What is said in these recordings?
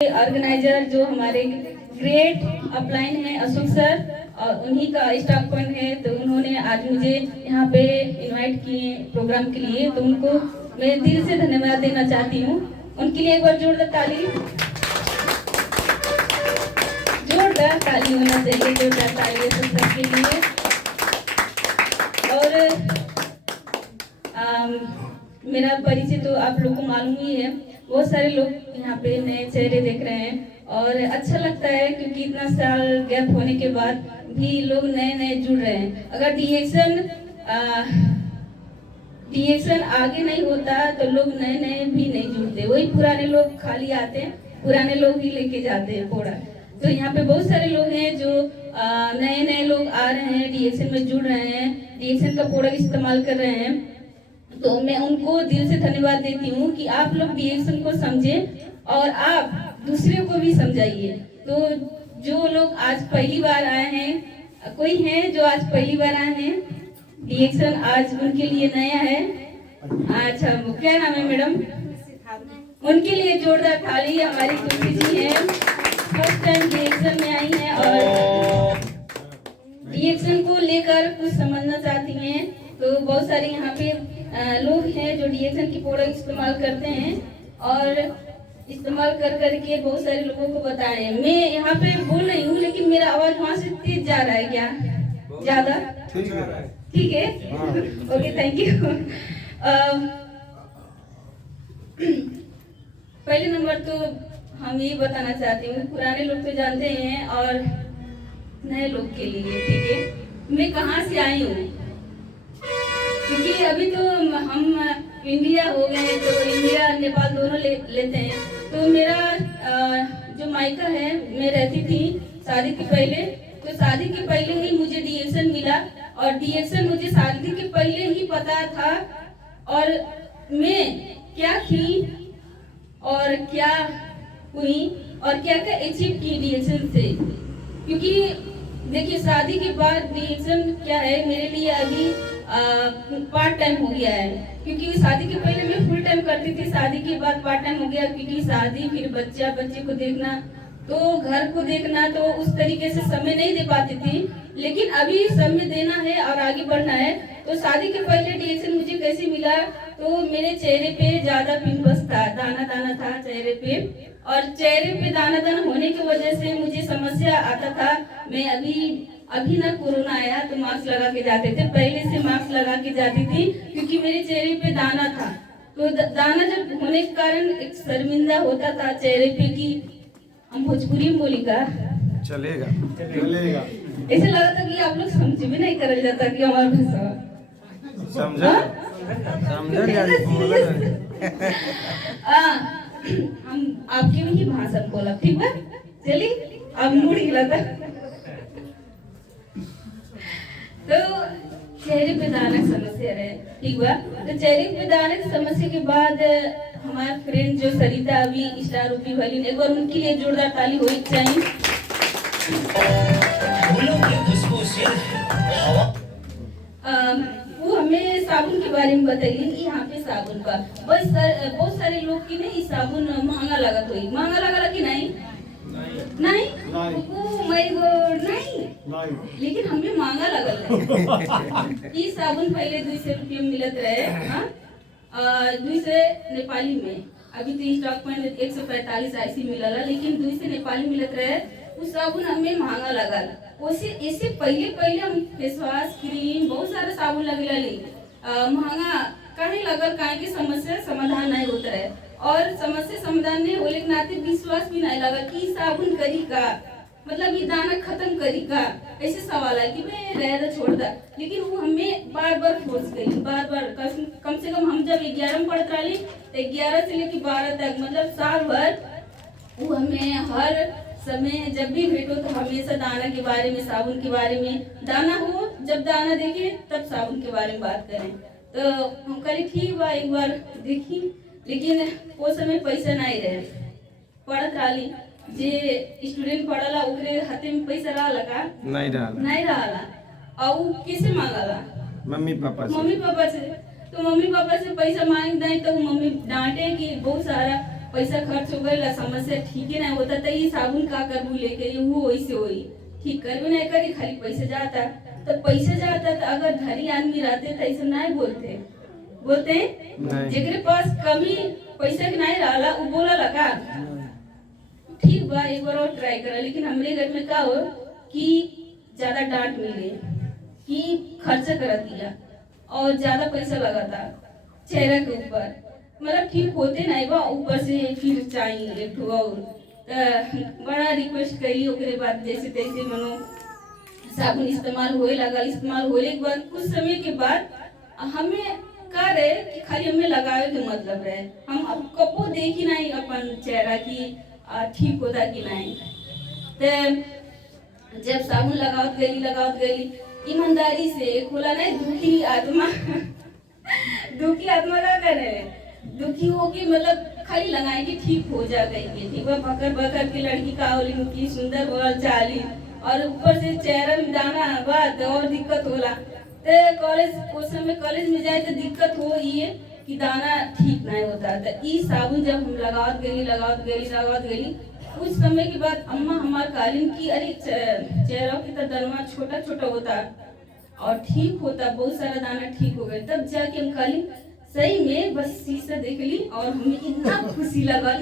Organiser जो हमारे great upline है अशोक सर और उन्हीं का स्टाफ पॉइंट है, तो उन्होंने आज मुझे यहाँ पे इनवाइट किए प्रोग्राम के लिए, तो उनको मैं दिल से धन्यवाद देना चाहती हूँ। उनके लिए एक बार जोरदार ताली होना चाहिए, जोरदार ताली अशोक सर के लिए। और मेरा परिचय तो आप लोग को मालूम ही है, बहुत सारे लोग यहाँ पे नए चेहरे देख रहे हैं और अच्छा लगता है क्योंकि इतना साल गैप होने के बाद भी लोग नए नए जुड़ रहे हैं। अगर डीएक्शन आगे नहीं होता तो लोग नए नए भी नहीं जुड़ते, वही पुराने लोग खाली आते हैं, पुराने लोग ही लेके जाते हैं पोड़ा। तो यहाँ पे बहुत सारे लोग हैं जो नए नए लोग आ रहे हैं, डीएक्शन में जुड़ रहे हैं, डीएक्शन का पोड़ा इस्तेमाल कर रहे हैं, तो मैं उनको दिल से धन्यवाद देती हूँ कि आप लोग डीएक्शन को समझें और आप दूसरे को भी समझाइए। तो जो लोग आज पहली बार आए हैं, कोई हैं जो आज पहली बार आए हैं, डीएक्शन आज उनके लिए नया है। अच्छा, क्या नाम है मैडम? उनके लिए जोरदार ताली। हमारी तुलसी जी है, फर्स्ट टाइम डीएक्शन में आई हैं और डीएक्शन को लेकर कुछ समझना चाहती हैं। तो बहुत सारे यहाँ पे लोग हैं जो डीएक्शन की प्रोडक्ट इस्तेमाल करते हैं और इस्तेमाल कर करके बहुत सारे लोगों को बताएं। मैं यहाँ पे बोल रही हूँ लेकिन मेरा आवाज वहाँ से तेज जा रहा है क्या? ज्यादा ठीक है? ओके, थैंक यू। पहले नंबर तो हम ये बताना चाहती हूँ, पुराने लोग तो जानते हैं और नए लोग के लिए, ठीक है, मैं कहाँ से आई हूँ, क्योंकि अभी तो हम इंडिया हो गए, तो इंडिया नेपाल दोनों लेते हैं। तो मेरा जो मायका है, मैं रहती थी शादी के पहले, तो शादी के पहले ही मुझे डीएक्शन मिला और डीएक्शन मुझे शादी के पहले ही पता था और मैं क्या थी और क्या हुई और क्या क्या अचीव की डीएक्शन से। क्योंकि देखिए, शादी के बाद डीएक्शन क्या है मेरे लिए अभी पार्ट टाइम हो गया है, क्योंकि शादी के पहले मैं फुल टाइम करती थी, शादी के बाद पार्ट टाइम हो गया, क्योंकि शादी फिर बच्चे को देखना, तो घर को देखना, तो उस तरीके से समय नहीं दे पाती थी। लेकिन अभी समय देना है और आगे बढ़ना है। तो शादी के पहले डीएक्शन मुझे कैसे मिला, तो मेरे चेहरे पे ज्यादा पिंपल्स था, दाना दाना था चेहरे पे, और चेहरे पे दाना दाना होने की वजह से मुझे समस्या आता था। मैं अभी ना कोरोना आया तो मास्क लगा के जाते थे, पहले से मास्क लगा के जाती थी क्योंकि मेरे चेहरे पे दाना था। तो दाना जब होने के कारण एक शर्मिंदा होता था चेहरे पे कि हम भोजपुरी में बोली का चलेगा। ऐसा लगा था कि आप लोग समझ भी नहीं कर जाता कि हमारा भाषा समझा हम आपके में ही भाषा बोला, ठीक है? चलिए, अब मूड हिला था। तो चेहरे पे दाने की समस्या रहे, ठीक बा? तो चेहरे पे दाने की समस्या के बाद हमारे फ्रेंड जो सरिता अभी स्टार रूपी वाली, एक बार उनके लिए जोरदार ताली होनी चाहिए। वो हमें साबुन के बारे में बताइए कि यहाँ पे साबुन का बहुत सारे लोग की नहीं साबुन महंगा लगा, कोई महंगा लगा कि नहीं? नहीं, लेकिन हमें महंगा लगल है। ये साबुन पहले 200 रुपये मिलत रहे, हाँ, 200 नेपाली में, अभी तो स्टॉक पॉइंट 145 ऐसी मिलला, लेकिन 200 नेपाली मिलत रहे। उस साबुन हमें महंगा लगल। इससे पहले हम फेस वॉश, क्रीम, बहुत सारा साबुन लगेला, महंगा कहीं लगल, काहे की समस्या समाधान नहीं होता है और समस्या समाधान नहीं होने के नाते विश्वास भी नहीं लगा कि साबुन करी का, मतलब ये दाना खत्म करी का, ऐसे सवाल है कि मैं रह छोड़ दा। लेकिन वो हमें बार बार फोर्स करी, बार कम से कम हम जब 11 में पढ़त रही तो 11 से लेकर 12 तक, मतलब साल भर वो हमें हर समय जब भी भेटो तो हमेशा दाना के बारे में, साबुन के बारे में, दाना हो जब दाना देखे तब साबुन के बारे में बात करें। तो हम कहे ठीक बा, एक बार देखी, लेकिन वो समय पैसा नहीं रहे, पढ़त रही, जे स्टूडेंट पढ़ला ओकरे हाथे में पैसा रहला का? नहीं रहला। और किसे मांगला? मम्मी पापा से। तो मम्मी पापा से पैसा मांग दें तो मम्मी डांटे कि बहुत सारा पैसा खर्च हो गई, समस्या ठीक है ना होता तो ये साबुन का करबू लेके वो वैसे होई ठीक करबे नहीं करी, खाली पैसे जाता। तो पैसे जाता तो अगर धनी आदमी रहते तो ऐसे नहीं बोलते जेकरे पास कमी पैसा के नहीं रहला वो बोला लगा ठीक बा एक बार और ट्राई करा। लेकिन हमरे घर में का हो कि ज्यादा डांट मिले कि खर्चा कर दिया और ज्यादा पैसा लगाता चेहरा के ऊपर, मतलब ठीक होते नहीं बा, ऊपर से फिर चाहिए एक ठो और बड़ा रिक्वेस्ट करी। ओकरे बाद जैसे तैसे मनो साबुन इस्तेमाल होए लगा, इस्तेमाल होने के बाद कुछ समय के बाद हमें का रहे कि खाली हमें लगावे के मतलब रहे, हम अब कबो देखी नहीं अपन चेहरा की ठीक होता कि नहीं। तो जब साबुन लगावत गई ईमानदारी से खोला नहीं दुखी आत्मा दुखी आत्मा का करे दुखी हो के मतलब खाली लगाए कि ठीक हो जा गई ठीक है। बकर की लड़की का होली की सुंदर बोल चाली और ऊपर से चेहरा में दाना बात और दिक्कत होला। तो कॉलेज उस समय कॉलेज में जाए तो दिक्कत हो ये कि दाना ठीक नहीं होता। तो ई साबुन जब हम लगावत गई कुछ समय के बाद अम्मा हमार कालीन की अरे चेहरा की तो दरमा छोटा छोटा होता और ठीक होता, बहुत सारा दाना ठीक हो गया। तब जाके हम कालीन सही में बस शीशा देख ली और हमें इतना खुशी लगा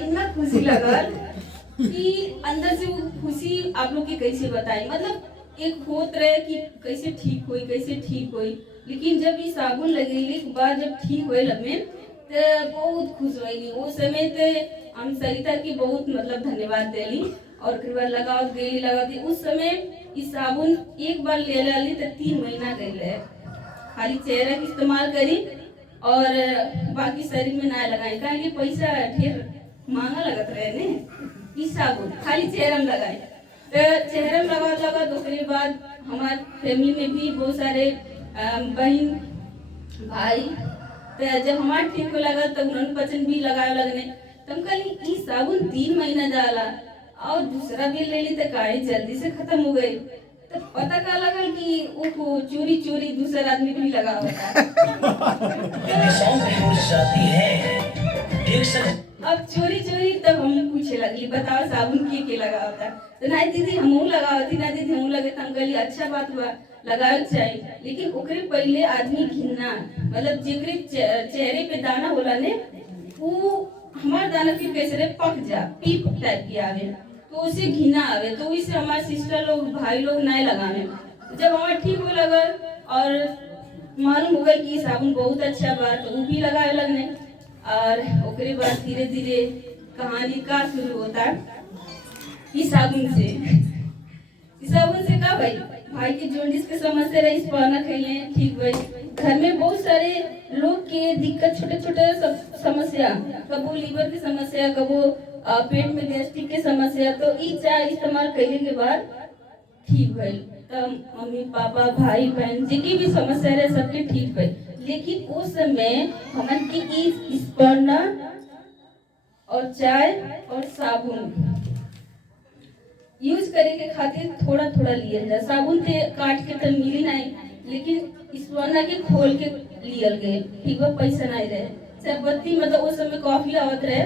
कि अंदर से वो खुशी आप लोग के कैसे बताएं, मतलब एक होत रहे कि कैसे ठीक हुई। लेकिन जब ये साबुन लगेली के बाद जब ठीक हुए लगे तो बहुत खुश हुई। वो समय ते हम सरिता की बहुत मतलब धन्यवाद देली और फिर बार लगावती उस समय इस साबुन एक बार ले ली तो 3 महीना गए खाली चेहरा की इस्तेमाल करी और बाकी शरीर में ना लगाए कारण कि पैसा ढेर महंगा लगत रहे ने। इस साबुन खाली चेहरा में लगाए तो चेहरा में लगा दूसरी बाद हमारे फैमिली में भी बहुत सारे बहन भाई तो जब हमारे ठीक हो लगा तो उन्होंने बचन भी लगाए लगने तब कल ई साबुन 3 महीना जाला और दूसरा भी ले ली तो काहे जल्दी से खत्म हो गई। तो पता का लगा कि वो चोरी दूसरा आदमी भी लगा होता अब चोरी तब हम पूछे लगली बताओ साबुन के लगा होता। तो नहीं दीदी हमहू लगावती ना दीदी हमहू लगे हम कहली अच्छा बात हुआ लगावे चाहिए। लेकिन ओकरे पहले आदमी घिनना मतलब जेकरे चेहरे पे दाना होला ने वो हमार दाना फिर कैसे रे पक जा पीप टाइप की आवे तो उसे घिना आवे तो इससे हमारे सिस्टर लोग भाई लोग नहीं लगावे। जब हमारा ठीक हो लगा और मालूम हो गया कि साबुन बहुत अच्छा बात तो वो भी लगावे लगने और ओकरे बाद धीरे धीरे कहानी का शुरू होता इस साबुन से का भाई की जोंडिस के समस्या रही पाना खाइए ठीक भाई। घर में बहुत सारे लोग के दिक्कत छोटे समस्या कबो लीवर की समस्या कबो पेट में गैस्ट्रिक के समस्या तो ई चाय इस्तेमाल करने के बाद ठीक भाई। तब मम्मी पापा भाई बहन जिनकी भी समस्या रहे सबके ठीक भाई। लेकिन उस समय हमन की इस स्पर्ना और चाय और साबुन यूज करे के खातिर थोड़ा लियल जा। साबुन के काट के तो मिली नहीं लेकिन स्वर्णा के खोल के लियल गए ठीक बा पैसा नहीं रहे शरबत्ती मतलब उस समय कॉफी आवत रहे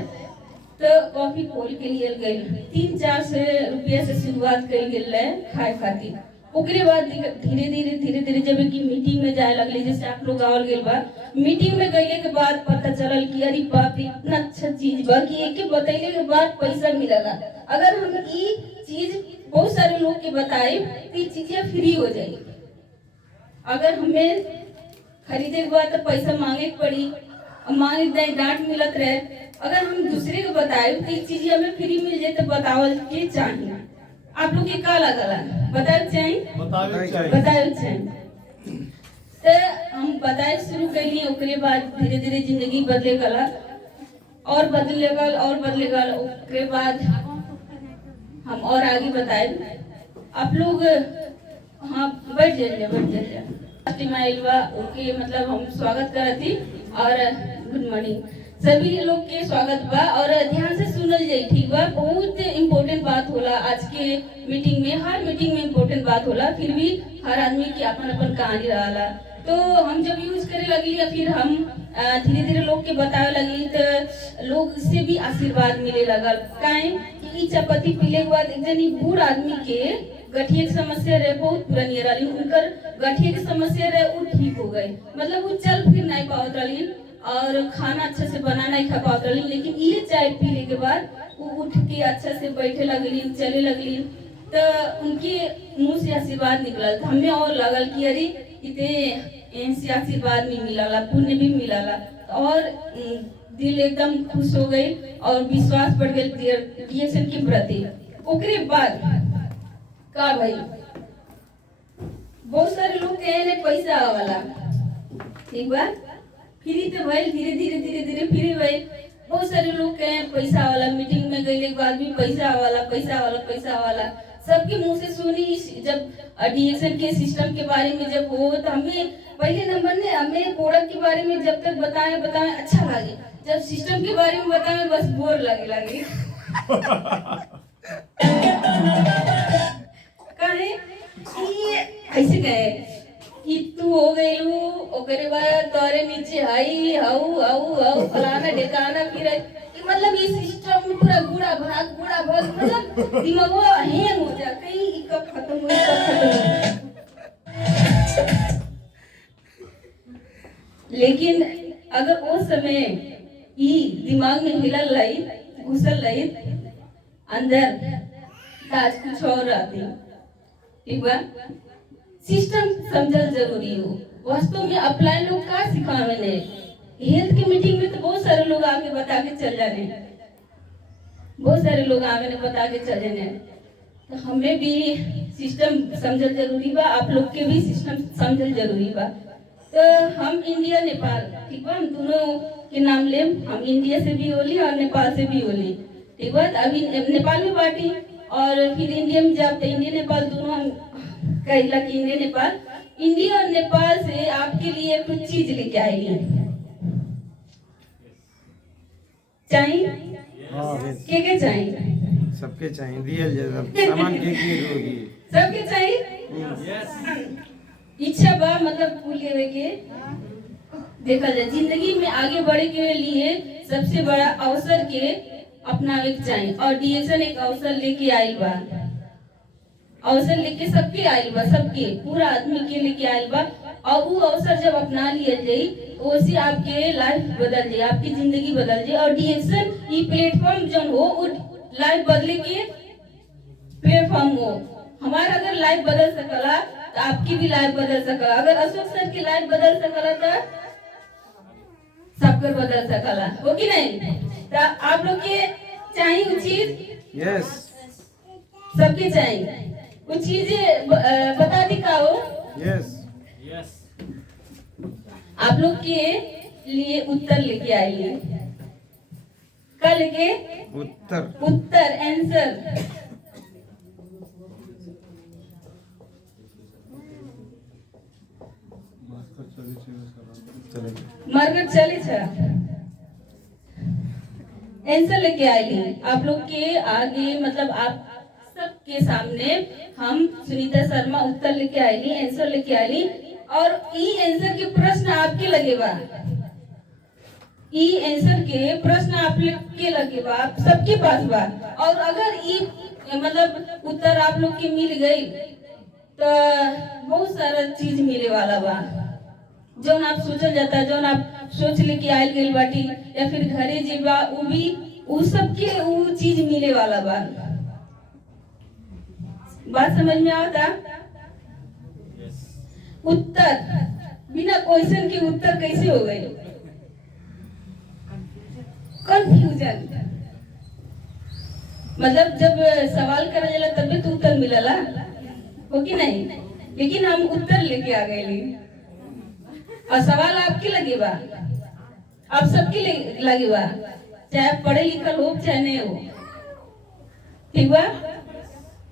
तो कॉफी खोल के लियल गए 3-4 रुपया से शुरुआत कर गए खाए खातिर। ओकरे बाद धीरे धीरे जब की मीटिंग में जाए लगले जैसे आप लोग आवल गए बा मीटिंग में गए के बाद पता चलल कि अरे बाप इतना अच्छा चीज बा कि एक बतैले के बाद पैसा मिलेला। अगर हम ई चीज बहुत सारे लोग के बताए तो ये चीजें फ्री हो जाएगी। अगर हमें खरीदे के बाद तो पैसा मांगे पड़ी मांगे डांट मिलत रहे। अगर हम दूसरे को बताए तो ये चीजें हमें फ्री मिल जाए तो बतावल के चाहिए। आप लोग के का लगला बताए चाहिए तो हम बताए शुरू कर लिए। ओकरे बाद धीरे धीरे जिंदगी बदले गला और बदले गल ओकरे बाद हम और आगे बताए। आप लोग हाँ बैठ जाइए ओके मतलब हम स्वागत करती और गुड मॉर्निंग सभी लोग के स्वागत बा और ध्यान से सुनल जाए ठीक बा। बहुत इम्पोर्टेंट बात होला आज के के मीटिंग में, हर मीटिंग में इम्पोर्टेंट बात होला, फिर भी हर आदमी की अपन अपन कहानी रहा। तो हम जब यूज करे लगी या फिर हम धीरे धीरे लोग के बतावे लगी तो लोग से भी आशीर्वाद मिले लगल। काहे कि चाय पत्ती पीले के बाद एक जनी बूढ़ आदमी के गठिया की समस्या रहे, बहुत पुरानी रही, उनकर गठिया की समस्या रहे वो ठीक हो गई। मतलब वो चल फिर नहीं पावत रही और खाना अच्छा से बना नहीं खा पावत रही, लेकिन ये चाय पीने के बाद वो उठ के अच्छा से बैठे लगली, चले लगली। तो उनके मुंह से आशीर्वाद निकलल, हमें और लगल कि अरे इतने से आशीर्वाद भी मिला, पुण्य भी मिला, और दिल एकदम खुश हो गई और विश्वास बढ़ गई डीएक्शन के प्रति। ओकरे बाद का भाई बहुत सारे लोग कहे पैसा वाला, ठीक बा, फ्री तो भाई धीरे धीरे धीरे धीरे फ्री भाई। बहुत सारे लोग कहे पैसा वाला, मीटिंग में गए के बाद भी पैसा वाला पैसा वाला पैसा वाला, सबके मुंह से सुनी। जब डीएक्शन के सिस्टम के बारे में जब हो तो हमें पहले नंबर ने हमें प्रोडक्ट के बारे में जब तक बताएं अच्छा लगे, जब सिस्टम के बारे में बताएं बस बोर लगे कहे ऐसे कहे कि तू हो गई ओकरे बाद तोरे नीचे हाई हाउ हाउ हाउ फलाना ढेकाना फिर, मतलब ये सिस्टम में पूरा गुड़ा भाग मतलब दिमाग हैंग हो जा, कहीं कब खत्म हो कब खत्म हो। लेकिन अगर उस समय ये दिमाग में हिलल रही, घुसल रही अंदर, आज कुछ और आती, ठीक बा। सिस्टम समझल जरूरी हो। वास्तव में अप्लाई लोग का सिखावे ने, हेल्थ की मीटिंग में तो बहुत सारे लोग आके बता के चल जाने, बहुत सारे लोग आगे ने बता के चले ने। तो हमें भी सिस्टम समझल जरूरी बा, आप लोग के भी सिस्टम समझल जरूरी बा। तो हम इंडिया नेपाल, ठीक बा, हम दोनों के नाम ले, हम इंडिया से भी होली और नेपाल से भी होली, ठीक बा। अभी नेपाल में बाटी और फिर इंडिया में जब इंडिया नेपाल दोनों हम कहला कि इंडिया और नेपाल से आपके लिए कुछ चीज लेके आएगी, चाहिए के चाहिए, सबके चाहिए, दिया जाए सामान के होगी, सबके चाहिए। इच्छा बा मतलब फूल लेवे के देखा जाए, जिंदगी में आगे बढ़े के लिए सबसे बड़ा अवसर के अपनावे के चाहिए, और डीएक्शन एक अवसर लेके आई बा, अवसर लेके सबके आयल बा, सबके पूरा आदमी के लेके आयल बा। और वो अवसर जब अपना लिया जाए ओसी आपके लाइफ बदल जाए, आपकी जिंदगी बदल जाए। और डीएक्शन ये प्लेटफॉर्म जो हो वो लाइफ बदले के प्लेटफॉर्म हो। हमारा अगर लाइफ बदल सकला तो आपकी भी लाइफ बदल सकला, अगर अशोक सर की लाइफ बदल सकला तो सबकर बदल सकला, हो कि नहीं। तो आप लोग के चाहिए वो चीज, यस सबके चाहिए वो चीजें बता दी का हो, यस यस। आप लोग के लिए उत्तर लेके आइए, क्या लेके, उत्तर आंसर। मार्केट चले छा आंसर लेके आइए आप लोग के आगे, मतलब आप सबके सामने हम सुनीता शर्मा उत्तर लेके आईली, आंसर लेके आईली। और ई आंसर के प्रश्न आपके लगेगा, ई आंसर के प्रश्न आपके लगेगा, आप सबके पास बा। और अगर ई मतलब उत्तर आप लोग के मिल गई तो बहुत सारा चीज मिले वाला बा, जो आप सोचल जाता, जो आप सोच लेके आयल गई बाटी या फिर घरे जेबा वो भी वो सबके वो चीज मिले वाला बा। बात समझ में आता, उत्तर बिना क्वेश्चन के उत्तर कैसे हो गए, कंफ्यूजन। मतलब जब सवाल करा जाला तब तो उत्तर मिलला, हो कि नहीं। लेकिन हम उत्तर लेके आ गए और सवाल आपके लगे बा, आप सबके लगे बा, चाहे पढ़े लिखल हो चाहे नहीं हो, ठीक बा।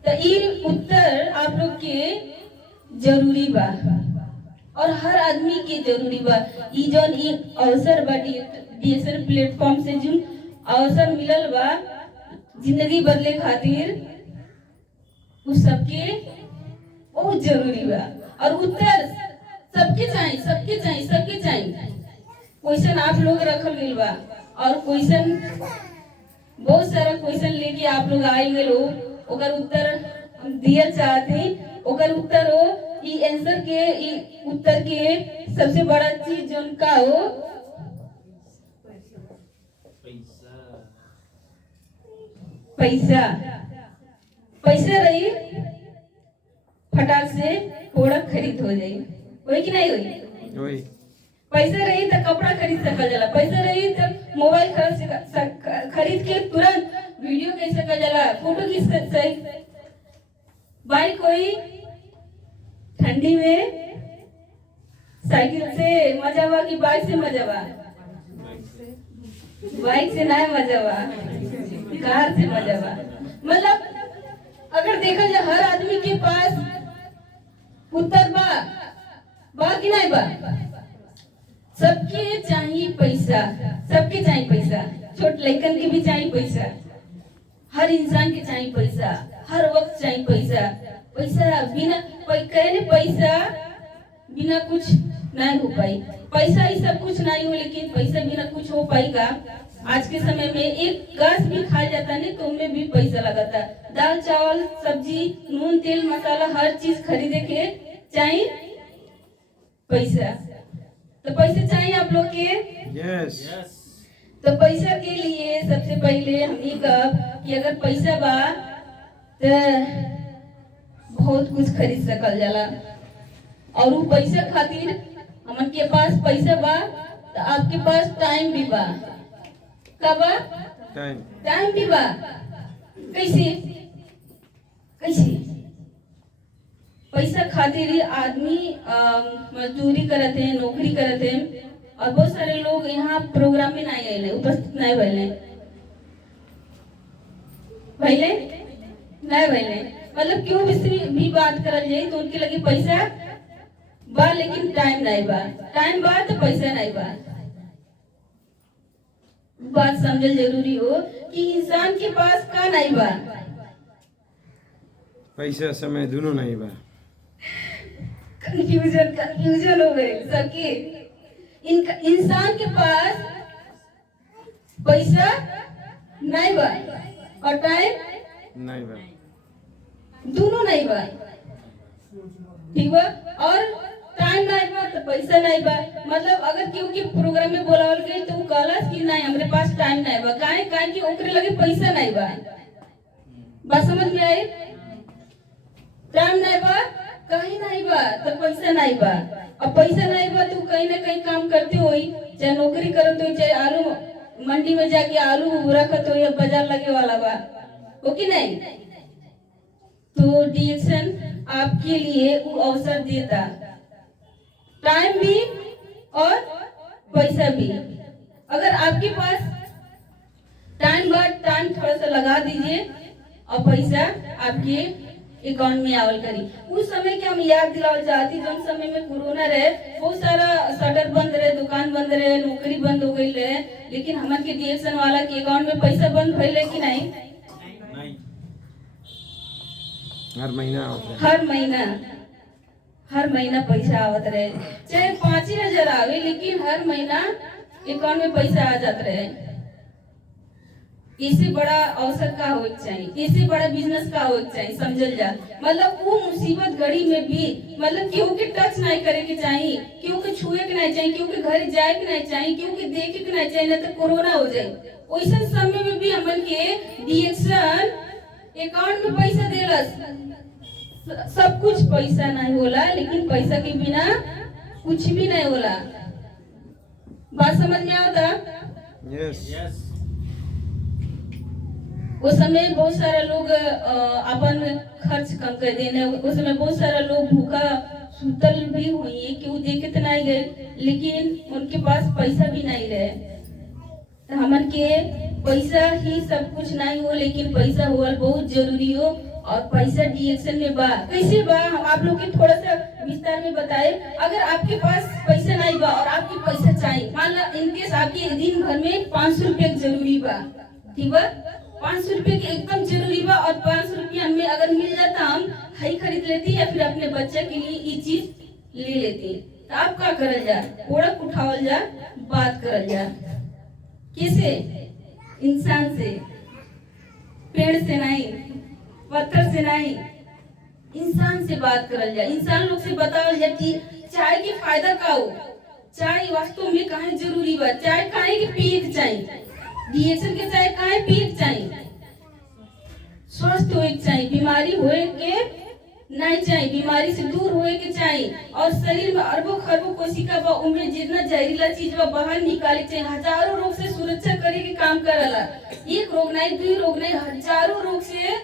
तो ये उत्तर आप लोग के जरूरी बा और हर आदमी के जरूरी बा। ई जौन ई अवसर बा डीएक्शन प्लेटफॉर्म से जो अवसर मिलल बा जिंदगी बदले खातिर, उस सबके बहुत जरूरी बा। और उत्तर सबके चाहिए, सबके चाहिए, सबके चाहिए। क्वेश्चन आप लोग रखल गइल बा और क्वेश्चन बहुत सारा क्वेश्चन लेके आप लोग आए हुए लोग, ओकर उत्तर हम दिया चाहते। ओकर उत्तर हो ई आंसर के, ई उत्तर के सबसे बड़ा चीज जोन का हो पैसा। पैसा रही फटाक से प्रोडक्ट खरीद हो जाई, वही कि नहीं हुई? वही पैसा रही तो कपड़ा खरीद सकल जाला, पैसा रही तो मोबाइल खरीद के तुरंत वीडियो कह सकल जाला, फोटो खींच सही। बाइक कोई ठंडी में साइकिल से मजा बा कि बाइक से मजा बा? बाइक से ना मजा बा, कार से मजा बा। मतलब अगर देखा जाए हर आदमी के पास उत्तर बा कि नहीं बा? सबके चाहिए पैसा, सबके चाहिए पैसा, छोट लड़कन के भी चाहिए पैसा, हर इंसान के चाहिए पैसा, हर वक्त चाहिए पैसा। पैसा बिना कहने पैसा बिना कुछ नहीं हो पाई। पैसा ही सब कुछ नहीं हो, लेकिन पैसा बिना कुछ हो पाएगा? आज के समय में एक घास भी खाया जाता नहीं तो उनमें भी पैसा लगाता। दाल चावल सब्जी नून तेल मसाला हर चीज खरीदे के चाहिए पैसा। तो पैसे चाहिए आप लोग के? यस। तो पैसा के लिए सबसे पहले हम ये कब कि अगर पैसा बा तो बहुत कुछ खरीद सकल जाला। और वो पैसा खातिर हमन के पास पैसा बा तो आपके पास टाइम भी बा। कब बा? टाइम भी बा। कैसे कैसे? पैसा खातिर आदमी मजदूरी करते हैं, नौकरी करते हैं। और बहुत सारे लोग यहाँ प्रोग्राम में नहीं आए, उपस्थित नहीं भइले। मतलब क्यों भी बात करल जाए तो उनके लगे पैसा बा लेकिन टाइम नहीं बा, टाइम बा तो पैसा नहीं बा। बात समझल जरूरी हो कि इंसान के पास का नहीं बा, पैसा समय दोनों नहीं बा। कंफ्यूजन हो गए सबके। इंसान के पास पैसा नहीं बा और टाइम नहीं बा, दोनों नहीं बा। ठीक बा? और टाइम नहीं बा तो पैसा नहीं बा। मतलब अगर केहू के प्रोग्राम में बोलावल गई तो कहलस कि नहीं हमरे पास टाइम नहीं बा, काहे कि ओकरे लगे पैसा नहीं बा। बात समझ में आई? टाइम नहीं बा, कहीं नहीं बा तो पैसा नहीं बा। अब पैसा नहीं बा तो कहीं ना कहीं काम करते हो, चाहे नौकरी करते हो, चाहे आलू मंडी में जाके आलू रखत हो या बाजार लगे वाला बा, हो कि नहीं? तो डिएक्शन आपके लिए वो अवसर देता, टाइम भी और पैसा भी। अगर आपके पास टाइम बा, टाइम थोड़ा सा लगा दीजिए और पैसा आपके अकाउंट में आवल करी। उस समय के हम याद दिलावल चाहती जौन समय में कोरोना रहे, बहुत सारा शटर बंद रहे, दुकान बंद रहे, नौकरी बंद हो गई रहे, लेकिन हमन के डिएक्शन वाला के अकाउंट में पैसा बंद भइले कि नहीं? हर महीना पैसा आवत रहे, चाहे 5,000 आवे लेकिन हर महीना अकाउंट में पैसा आ जात रहे। इससे बड़ा अवसर का हो चाहिए, इससे बड़ा बिजनेस का हो चाहिए, समझल जा। मतलब वो मुसीबत घड़ी में भी मतलब केहू के टच नहीं करे के चाहिए, केहू के छुए के नहीं चाहिए, केहू के घर जाए के नहीं चाहिए, केहू के देखे के नहीं चाहिए, नहीं तो कोरोना हो जाए। वैसे समय में भी हमन के डिएक्शन अकाउंट में पैसा देलस। सब कुछ पैसा नहीं होला, लेकिन पैसा के बिना कुछ भी नहीं होला। बात समझ में आता? यस। उस समय बहुत सारा लोग अपन खर्च कम कर देने, उस समय बहुत सारा लोग भूखा सुतल भी हुई है, क्यों देखे तो नहीं गए, लेकिन उनके पास पैसा भी नहीं रहे। तो हमन के पैसा ही सब कुछ नहीं हो, लेकिन पैसा हुआ बहुत जरूरी हो। और पैसा डिएक्शन में बा, कैसे बा आप लोग के थोड़ा सा विस्तार में बताए। अगर आपके पास पैसा नहीं बा और आपके पैसा चाहिए, मान लो इनकेस आपके दिन भर में 500 रुपया जरूरी बा, ठीक बा? 500 रुपये के एकदम जरूरी बा और 500 रुपया में अगर मिल जाता हम हई खरीद लेती या फिर अपने बच्चे के लिए ये चीज ले लेती। तो आप का करल जा, ओढ़क उठावल जा, बात करल जा। किसे? इंसान से, पेड़ से नहीं, पत्थर से नहीं, इंसान से बात करल जा। इंसान लोग से बतावल जा कि चाय के फायदा का हो, चाय वास्तव में काहे जरूरी बा, चाय काहे के पिए के चाहिए, डीएक्सन के चाय काहे पिए के चाहिए, स्वस्थ होए के चाहिए, बीमारी होए के नहीं चाहिए, बीमारी से दूर होए के चाहिए। और शरीर में अरबों खरबों कोशिका बा, उनमें जितना जहरीला चीज बा बाहर निकाले चाहिए। हजारों रोग से सुरक्षा करे के काम करला। एक रोग नहीं, दो रोग नहीं, हजारों रोग से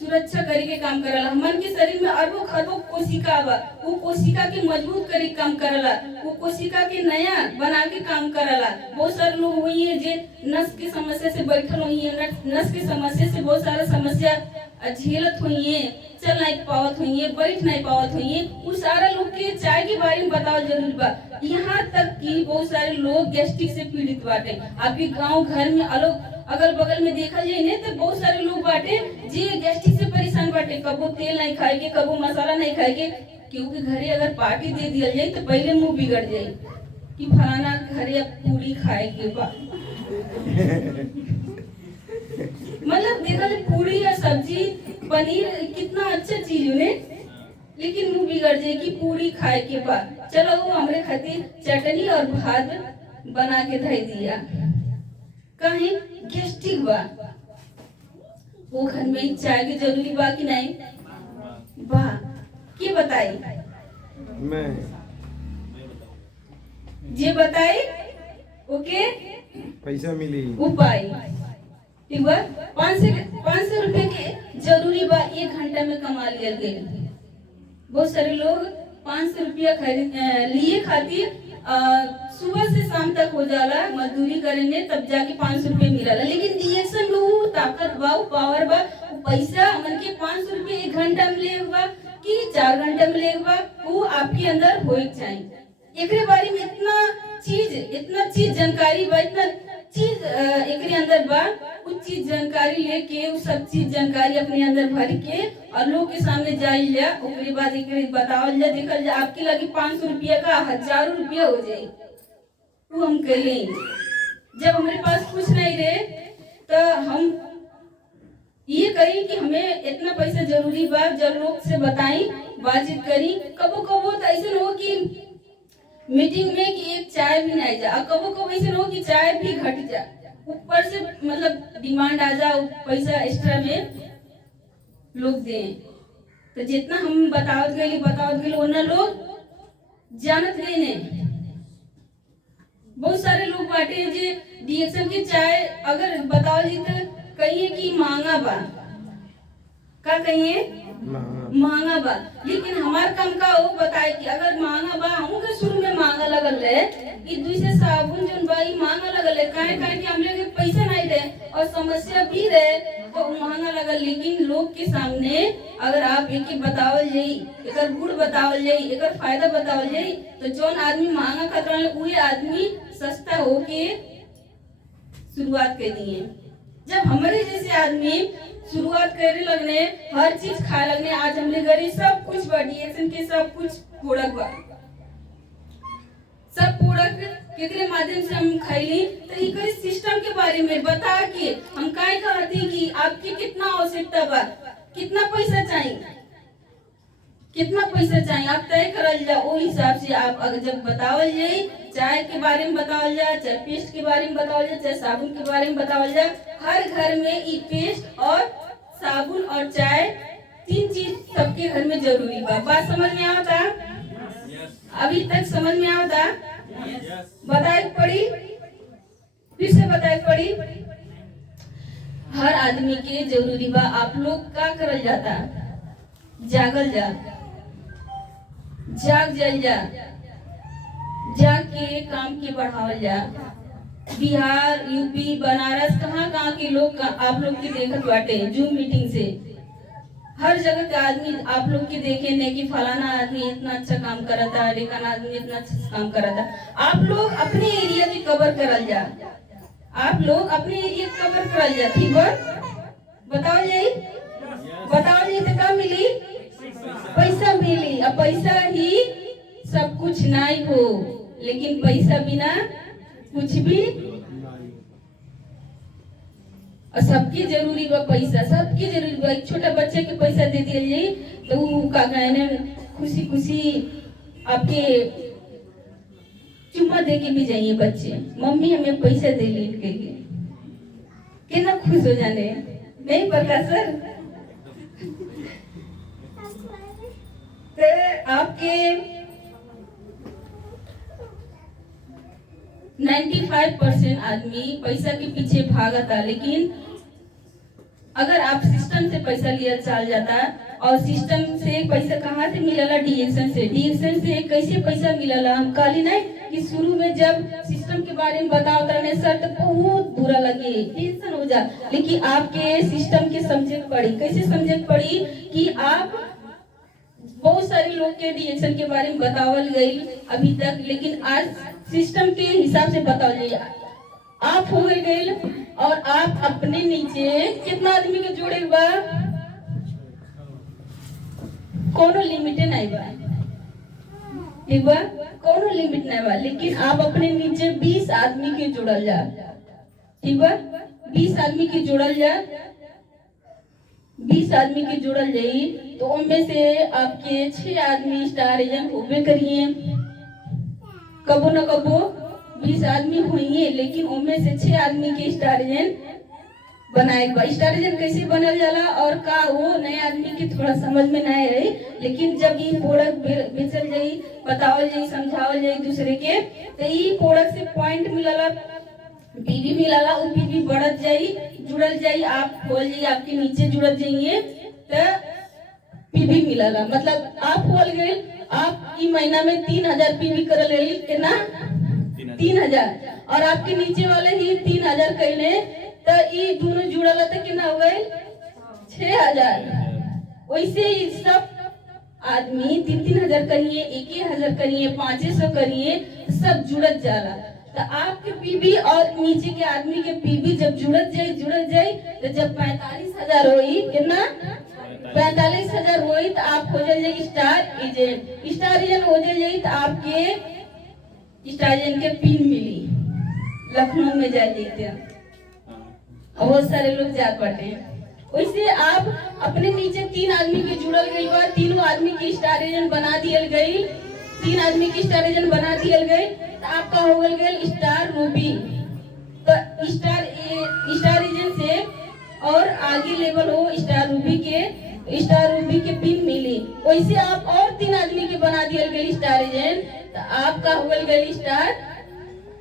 सुरक्षा करे के काम करला। मन के शरीर में अरबों खरबों कोशिका बा, वो कोशिका के मजबूत करे के काम करला, वो कोशिका के नया बना के काम करला। बहुत सारे लोग हुई है जे नस की समस्या से बैठल हुई है, नस की समस्या से बहुत सारा समस्या झेलत हुई है, चल नहीं पावत हुई है, बैठ नहीं पावत हुई है। उस सारा लोग के चाय के बारे में बताओ जरूर बा। यहाँ तक कि बहुत सारे लोग गैस्ट्रिक से पीड़ित बाटे। अभी गांव घर में अलग अगल बगल में देखा जाए ने तो बहुत सारे लोग बाटे जे गैस्ट्रिक से परेशान बाटे। कबो तेल नहीं खाएगे, कबो मसाला नहीं खाएगे, क्योंकि घरे अगर पार्टी दे दिया जाए तो पहले मुंह बिगड़ जाए कि फलाना घरे अब पूरी खाएगी बा। मतलब देखा जाए पूरी या सब्जी पनीर कितना अच्छा चीज है, लेकिन मुंह बिगड़ जाए कि पूरी खाए के बाद। चलो वो हमरे खातिर चटनी और भात बना के धई दिया, कहीं गैस्ट्रिक बा, वो घर में चाय की जरूरी बा कि नहीं बा? के बताई? मैं जे बताई ओके पैसा मिली उपाय, ठीक बा। 500 रुपए के जरूरी बा, 1 घंटा में कमा लिया गया। बहुत सारे लोग 500 रुपया खरीद लिए खातिर सुबह से शाम तक हो जाला, मजदूरी करेंगे तब जाके 500 रुपये मिला। लेकिन रिएक्शन में वो ताकत बा, वो पावर बा, वो पैसा मन के 500 रुपये 1 घंटा में ले बा कि 4 घंटा में ले बा, वो आपके अंदर होए चाहिए। एकरे बारे में इतना चीज जानकारी बा, इतना चीज एकरे अंदर बा। कुछ चीज जानकारी लेके वो सब चीज जानकारी अपने अंदर भर के और लोग के सामने जाइल जा, ओकरे बाद एकरे बतावल जा, देखल जा आपके लगे 500 रुपया का हजारों रुपया हो जाए। वो हम करें जब हमारे पास कुछ नहीं रहे तो हम ये करें कि हमें इतना पैसा जरूरी बा, जब लोग से बताई बातचीत करी। कबो कबो तो ऐसे हो कि मीटिंग में कि एक चाय भी नहीं जा, कबो कबो ऐसे हो कि चाय भी घट जा, ऊपर से मतलब डिमांड आ जा, पैसा एक्स्ट्रा में लोग दें। तो जितना हम बतावत गए उतना लोग जानत गए ने। बहुत सारे लोग बाटे जे डीएक्सन की चाय अगर बताओ जी तो कहिए कि महंगा बा, का कहिए महंगा बा, लेकिन हमार काम का वो बताए कि अगर महंगा बा, हमू के शुरू में महंगा लगल रहे कि दूसरे साबुन जोन बा महंगा लगल है, काहे कि हम लोग के पैसा नहीं रहे और समस्या भी रहे तो महंगा लगल। लेकिन लोग के सामने अगर आप एक बतावल जाई, एकर गुण बतावल जाई, एकर फायदा बतावल जाई, तो जोन आदमी महंगा खतरा है वही आदमी सस्ता होके शुरुआत कर दिए। जब हमारे जैसे आदमी शुरुआत करे लगने, हर चीज खाए लगने, आज हमने घरे सब कुछ बा, डीएक्सन के सब कुछ प्रोडक्ट बा, सब प्रोडक्ट केकरे माध्यम से हम खाइली। तो इकरे सिस्टम के बारे में बता के हम काय कहती कि आपके कितना आवश्यकता बा, कितना पैसा चाहिए, कितना पैसा चाहिए आप तय करल जा। वो हिसाब से आप अगर जब बतावल जाए, चाय के बारे में बतावल जा, चाहे पेस्ट के बारे में बतावल जा, चाहे साबुन के बारे में बतावल जा, हर घर में ये पेस्ट और साबुन और चाय 3 चीज सबके घर में जरूरी बा। बात समझ में आवता? अभी तक समझ में आवता? बताए पड़ी, फिर से बताए पड़ी। हर आदमी के जरूरी बा। आप लोग का करल जाता? जागल जा, जाग जल जा, जाग के काम के बढ़ावल जा। बिहार, यूपी, बनारस कहाँ के लोग आप लोग के देखत बाटे जूम मीटिंग से। हर जगह का आदमी आप लोग के देखे ने कि फलाना आदमी इतना अच्छा काम करता, ढेकाना आदमी इतना अच्छा काम करता। आप लोग अपने एरिया की कवर करल जा, आप लोग अपने एरिया कवर करल जा, ठीक बा? बताओ जाई बताओ जी, तो का मिली? पैसा मिली। अब पैसा ही सब कुछ नहीं हो, लेकिन पैसा बिना कुछ भी। और सबकी जरूरी बा पैसा, सबकी जरूरी बा। एक छोटा बच्चे के पैसा दे दिया जाए तो वो का कहने खुशी खुशी आपके चुम्मा दे के भी जाइए बच्चे, मम्मी हमें पैसा दे ली के कितना खुश हो जाने। नहीं पता सर, तो आपके 95% आदमी पैसा के पीछे भागा था, लेकिन अगर आप सिस्टम से पैसा लिया चल जाता, और सिस्टम से पैसा कहाँ से मिलला? डीएक्शन से। डीएक्शन से कैसे पैसा मिलला? हम कहली नहीं कि शुरू में जब सिस्टम के बारे में बताओ था सर तो बहुत बुरा लगे, टेंशन हो जा, लेकिन आपके सिस्टम के समझे पड़ी। कैसे समझे पड़ी? कि आप बहुत सारे लोग के डीएक्शन के बारे में बतावल गई अभी तक, लेकिन आज सिस्टम के हिसाब से बताओ जाए। आप हो गए और आप अपने नीचे कितना आदमी के जोड़े बा? कोनो लिमिट नहीं बा, ठीक बा? कोनो लिमिट नहीं बा, लेकिन आप अपने नीचे 20 आदमी के जोड़ल जा, ठीक बा? 20 आदमी के जोड़ल जा, 20 आदमी के जोड़ल जाई तो उनमें से आपके 6 आदमी स्टार एजेंट होबे करिए, कबो न कबो 20 आदमी हुई, लेकिन उनमें से 6 आदमी के स्टार एजेंट बनाए। स्टार एजेंट कैसे बनल जाला और का वो नए आदमी के थोड़ा समझ में नहीं आई, लेकिन जब ये प्रोडक्ट बेचल जाई, बतावल जाई, समझावल जाई दूसरे के, तो ये प्रोडक्ट से पॉइंट मिलला, पीवी मिलला, वो पीवी बढ़त जाई, जुड़ल जाई, आप खोल जाई, आपके नीचे जुड़त जाइए तो पीवी मिलला। मतलब आप खोल गए, आप ई महीना में 3000 पीवी कर ले कितना? 3000, और आपके नीचे वाले ही 3000 कहले तो ये दोनों जुड़ल तो कितना हो गए? 6000। वैसे ही सब आदमी 3-3000 करिए, 1000 करिए, 500 करिए, सब जुड़त जाला। तो आपके पीवी और नीचे के आदमी के पीवी जब जुड़त जाए तो जब 45,000 होई, कितना? 45,000 होई तो आप हो जाए स्टार एजेंट। स्टार एजेंट हो जाए तो आपके स्टार एजेंट के पिन मिली, लखनऊ में जा देते बहुत सारे लोग जात बाटे। वैसे आप अपने नीचे 3 आदमी के जुड़ल गई बा, 3 आदमी की स्टार एजेंट बना दियल गई, 3 आदमी की स्टार एजेंट बना दियल गई तो आपका हो गल स्टार रूबी। तो स्टार एजेंट से और आगे लेवल हो स्टार रूबी के पिन मिली। वैसे आप और 3 आदमी के बना दियल गई स्टार एजेंट, तो आपका हो गल स्टार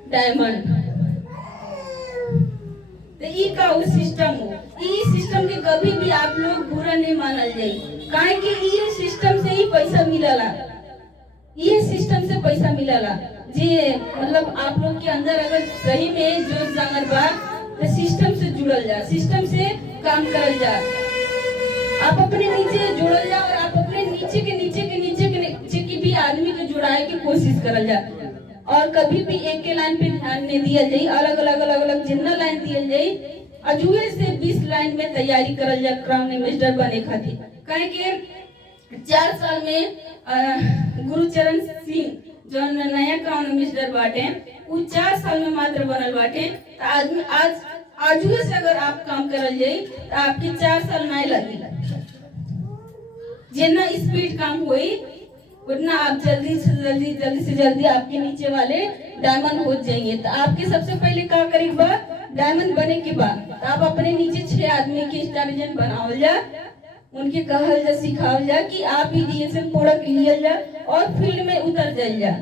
डायमंड। तो ई का उस सिस्टम हो, ई सिस्टम के कभी भी आप लोग बुरा नहीं मानल जाए, काहे कि ये सिस्टम से ही पैसा मिलला, ये सिस्टम से पैसा मिलला। जे मतलब आप लोग के अंदर अगर सही में जोश जागर बा तो सिस्टम से जुड़ल जा, सिस्टम से काम करल जा, आप अपने नीचे जुड़ल जा, और आप अपने नीचे के भी आदमी के जुड़ाए की कोशिश करल जा। और कभी भी एक के लाइन पे ध्यान नहीं दिया जाए, अलग अलग जितना लाइन दिया जाए, अजुए से 20 लाइन में तैयारी करल जा क्राउन एम्बेसडर बने खातिर। काहे कि 4 साल में गुरुचरण सिंह जो नया क्राउन एम्बेसडर बाटे, वो 4 साल में मात्र बनल बाटे। तो आदमी आजुए से अगर आप काम करल जाए तो आपके 4 साल नहीं लगी, जितना स्पीड काम हुई उतना आप जल्दी से जल्दी आपके नीचे वाले डायमंड हो जाएंगे। तो आपके सबसे पहले क्या करेगा? डायमंड बने के बाद आप अपने नीचे 6 आदमी के स्टार एजेंट बनावल जा, उनके कहल जा, सिखावल जा कि आप ही डीएक्शन प्रोडक्ट लियल जा और फील्ड में उतर जाइल जा।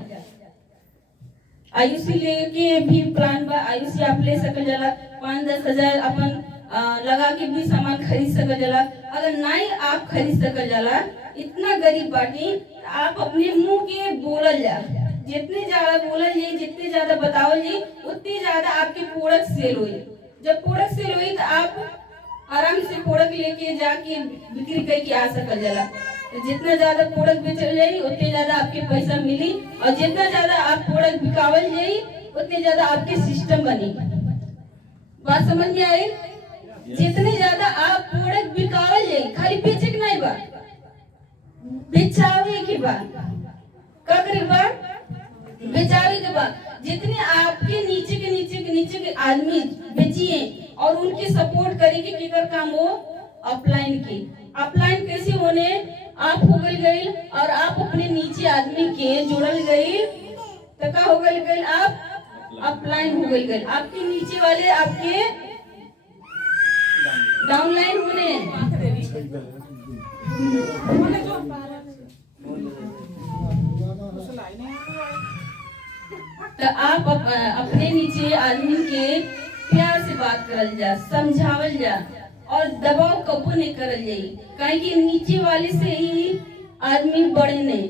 आयुषी लेके भी प्लान बा, आयुषी आप ले सकल जाला, 5-10 हजार अपन लगा के भी सामान खरीद सकल जाला। अगर नहीं आप खरीद सकल जाला, इतना गरीब बाटी, आप अपने मुंह के बोलल जा, जितने ज्यादा बोलल जाए, जितने ज्यादा बतावल जाए, उतनी ज्यादा आपके प्रोडक्ट सेल हुई। जब प्रोडक्ट सेल हुई तो आप आराम से प्रोडक्ट लेके जाके बिक्री करके आ सकल जाला। तो जितना ज्यादा प्रोडक्ट बेचल जाए उतने ज्यादा आपके पैसा मिली, और जितना ज्यादा आप प्रोडक्ट बिकावल जाए उतने ज्यादा आपके सिस्टम बनी। बात समझ में आई? जितने ज्यादा आप प्रोडक्ट बिकावल जाए, खाली बेचे के नहीं बा, बेचावे के बा, का करे बा, बेचावे के बा। जितने आपके नीचे के आदमी बेचिए और उनके सपोर्ट करे के केकर काम हो, अपलाइन की। अपलाइन कैसे होने, आप हो गई और आप अपने नीचे आदमी के जोड़ल गई तो का हो गई, आप अपलाइन हो गई। आपके नीचे वाले आपके डाउनलाइन होने। तो आप अपने नीचे आदमी के प्यार से बात करल जा, समझावल जा और दबाव कबू नहीं करल जाई। काहे कि नीचे वाले से ही आदमी बड़े नहीं,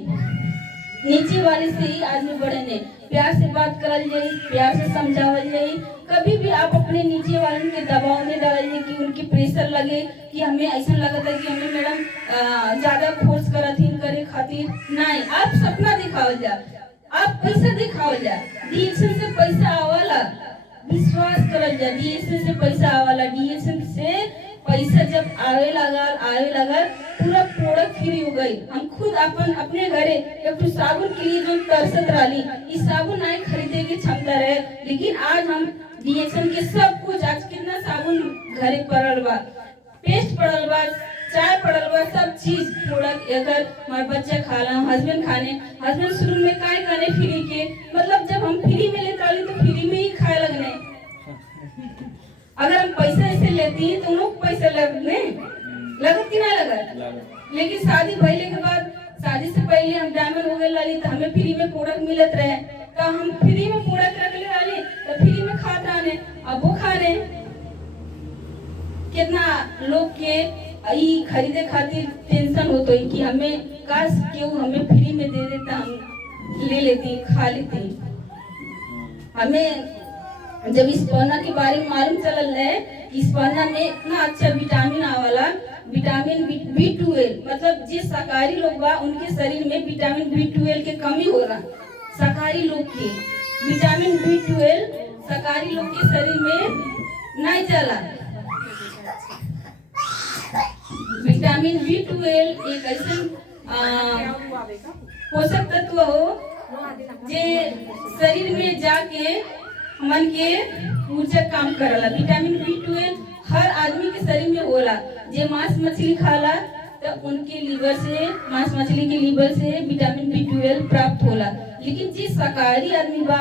नीचे वाले से ही आदमी बड़े नहीं। प्यार से बात करल जाई, प्यार से समझावल जाई। कभी भी आप अपने नीचे वाले के दबाव नहीं डाल जाए कि उनकी प्रेशर लगे कि हमें ऐसा लगता है कि हमें मैडम ज्यादा फोर्स करथिन करे खातिर नहीं। आप सपना दिखावल जा, आप पैसा दिखावल जा। डीएक्शन से पैसा आवाला, विश्वास करल जा। डीएक्शन से पैसा आवाला, डीएक्शन से पैसा जब आवे लगा पूरा प्रोडक्ट फ्री हो गई। हम खुद अपने घरे एक तो साबुन के लिए जो तरसत रही, इस साबुन नहीं खरीदे की क्षमता रहे, लेकिन आज हम डीएक्शन के सब कुछ, आज कितना साबुन घरे पड़ल बा, पेस्ट पड़ल बा, चाय पड़ल बा, सब चीज प्रोडक्ट। अगर हमारे बच्चा खाला, हस्बैंड शुरू में काय करने फ्री के, मतलब जब हम फ्री में लेते रही तो फ्री में ही खाए लगने। अगर हम पैसा ऐसे लेती हैं तो उन लोग पैसा लगने लगत कि नहीं लगत। लेकिन शादी भइले के बाद, शादी से पहले हम डायमंड हो गए लाली तो हमें फ्री में प्रोडक्ट मिलत रहे, तो हम फ्री में प्रोडक्ट रख ले वाली तो फ्री में खात रहने। अब वो खा रहे, कितना लोग के ई खरीदे खातिर टेंशन होतो है कि हमें काश क्यों हमें फ्री में दे देता, हम ले लेती, खा लेती। हमें जब इस पन्ना के बारे में मालूम चलल है, इस पन्ना में इतना अच्छा विटामिन आवाला, विटामिन B12, मतलब जिस शाकाहारी लोग बा उनके शरीर में विटामिन B12 के कमी होला। शाकाहारी लोग के विटामिन B12 शाकाहारी लोग के शरीर में नहीं चला। विटामिन B12 एक ऐसा पोषक तत्व हो जे शरीर में जाके मन के ऊर्जा काम करला। विटामिन B12 हर आदमी के शरीर में होला। जे मांस मछली खाला तो उनके लीवर से, मांस मछली के लीवर से विटामिन B12 प्राप्त होला। लेकिन जिस शाकाहारी आदमी बा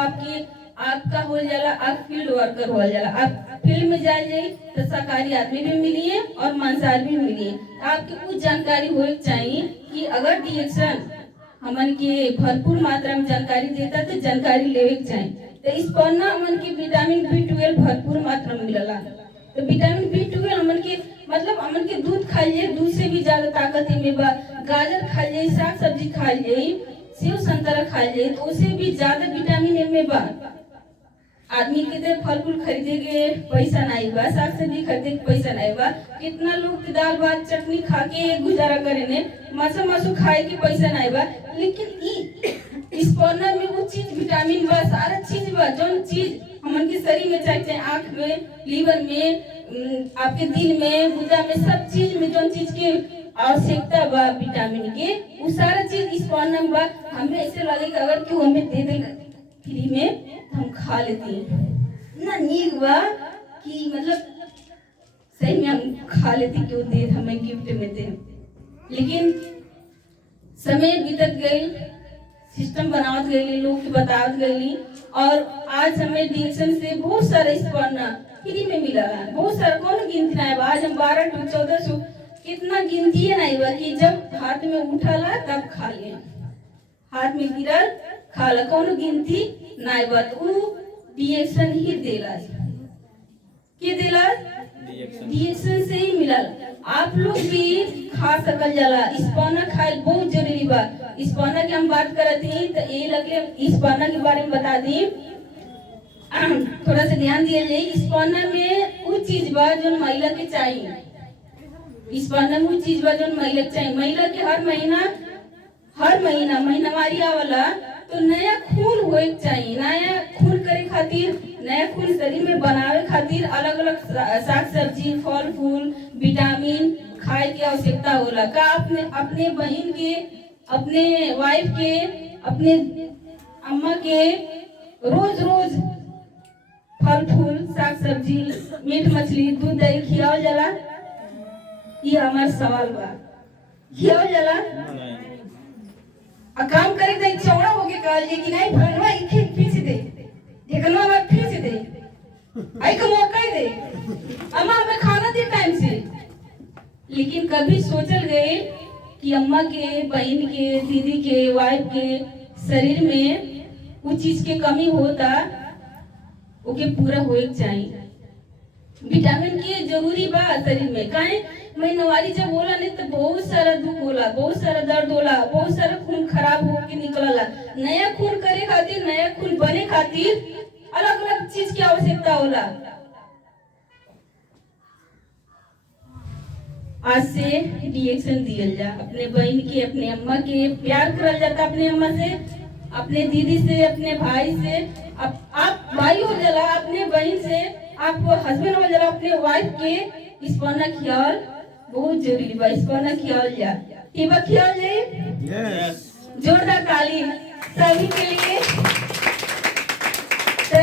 आपका हो जाला, आप फील्ड वर्कर हो जाला, आप फील्ड में जाइए तो शाकाहारी आदमी भी मिलिए और मांसाहारी भी मिलिए। आपके कुछ जानकारी होनी चाहिए कि अगर डीएक्शन हमन के भरपूर मात्रा में जानकारी देता तो जानकारी लेवे के चाहिए। तो इस पन्ना हमन के विटामिन B12 भरपूर मात्रा में मिलला। तो विटामिन B12 हमन के मतलब हमन के दूध खाइए, दूध से भी ज्यादा ताकत इनमें बा। गाजर खाइए, साग सब्जी खाइए, सेब संतरा खाइए, तो उससे भी ज्यादा विटामिन इनमें बा। आदमी के दे फल फूल खरीदे के पैसा नहीं बा, साग सब्जी खरीदे के पैसा नहीं बा। कितना लोग दाल भात चटनी खा के गुजारा करे ने, मासू खाए के पैसा नहीं बा। लेकिन इस पन्ना में वो चीज विटामिन बा, सारा चीज बा, जो चीज हमन के शरीर में चाहे आँख में, लीवर में, आपके दिल में, गुदा में, सब चीज में जो चीज के आवश्यकता बा विटामिन के, वो सारा चीज इस पन्ना में बा। हमें ऐसे लगे कि अगर क्यों हमें दे दे फ्री में हम खा लेती हैं ना, नीक बा कि मतलब सही में हम खा लेती, क्यों दे हमें गिफ्ट में दे। लेकिन समय बीतत गई, सिस्टम बनावत गई, लोग की बतावत गई, और आज हमें डीएक्शन से बहुत सारा इस पन्ना फ्री में मिला है। बहुत सारा कौन गिनती नहीं बा। आज हम 12 to 14 कितना गिनती है नहीं बा कि जब हाथ में उठाला तब खा लिया, हाथ में गिरल खाला, कौन गिनती नहीं बा। तो डीएक्शन ही देला, के देला डीएक्शन से ही मिला। आप लोग भी खा सकल जाला। इस पन्ना खाए बहुत जरूरी बा। इस पन्ना की हम बात करत ही तो ये लगे इस पन्ना के बारे में बता दी, थोड़ा सा ध्यान दिया जाए। इस पन्ना में वो चीज बा जो महिला के चाहिए। इस पन्ना में वो चीज बा जो महिला के चाहिए। महिला के हर महीना महीनावारी आवला तो नया खून होए के चाहिए। नया खून करे खातिर, नया खून शरीर में बनावे खातिर अलग अलग साग सब्जी, फल फूल, विटामिन खाए के आवश्यकता होला। का अपने अपने बहन के, अपने वाइफ के, अपने अम्मा के रोज रोज फल फूल, साग सब्जी, मीट मछली, दूध दही खियावल जाला? ये हमार सवाल बा। खियावल जाला? आ काम करे तो चौड़ा होके कहल जे कि नहीं फलवा ई खींच दे, ढेकनवा में खींच दे, आई का मौका दे, अम्मा हमें खाना दे टाइम से। लेकिन कभी सोचल गए कि अम्मा के, बहन के, दीदी के, वाइफ के शरीर में वो चीज के कमी होता, ओके पूरा होए के चाहिए। विटामिन के जरूरी बा शरीर में। काहे महीनवारी जब होला नहीं तो बहुत सारा दुख होला, बहुत सारा दर्द होला, बहुत सारा खून खराब होके निकलला। नया खून करे खातिर, नया खून बने खातिर अलग अलग चीज की आवश्यकता होला। आज से रिएक्शन दियल जा, अपने बहन के, अपने अम्मा के प्यार करल जाता, अपने अम्मा से, अपने दीदी से, अपने भाई से। आप भाई हो जाला, अपने बहन से, आप हस्बैंड हो जाला, अपने वाइफ के। इस पर ना ख्याल बहुत जरूरी बा, इस पर ना ख्याल जा। ठीक बा, ख्याल जाए। यस, जोरदार ताली सभी के लिए। तो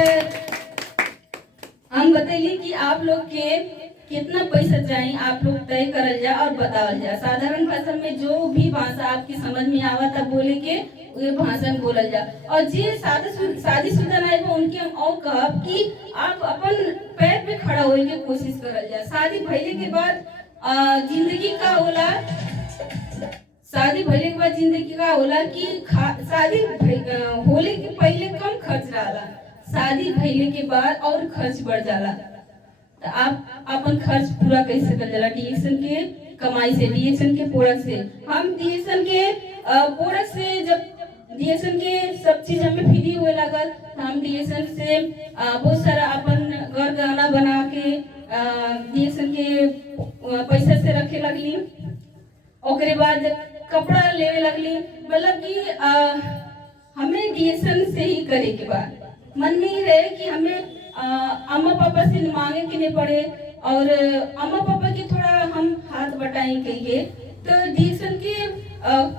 हम बतैली कि आप लोग के कितना पैसा चाहिए, आप लोग तय करल जा और बतावल जा। साधारण भाषा में जो भी भाषा आपकी समझ में आवत है बोले के उस भाषा में बोलल जा। और जे शादीशुदा नहीं हो उनके हम और कहब कि आप अपन पैर पे खड़ा होए के कोशिश करल जा। शादी भइले के बाद जिंदगी का होला, शादी भइले के बाद जिंदगी का होला कि शादी होले के पहले कम खर्च रहला, शादी भइले के बाद और खर्च बढ़ जाला। तो आप अपन खर्च पूरा कैसे कर जाला? डीएक्शन के कमाई से, डीएक्शन के प्रोडक्ट से। हम डीएक्शन के प्रोडक्ट से, जब डीएक्शन के सब चीज हमें फ्री हुए लागल, तो हम डीएक्शन से बहुत सारा अपन घर गहना बना के डीएक्शन के पैसा से रखे लगली। ओकरे बाद कपड़ा लेवे लगली। मतलब कि हमें डीएक्शन से ही करे के बाद मन में ही रहे कि हमें अम्मा पापा से मांगे के नहीं पड़े, और अम्मा पापा के थोड़ा हम हाथ बटाएं कहिए। तो डीएक्शन के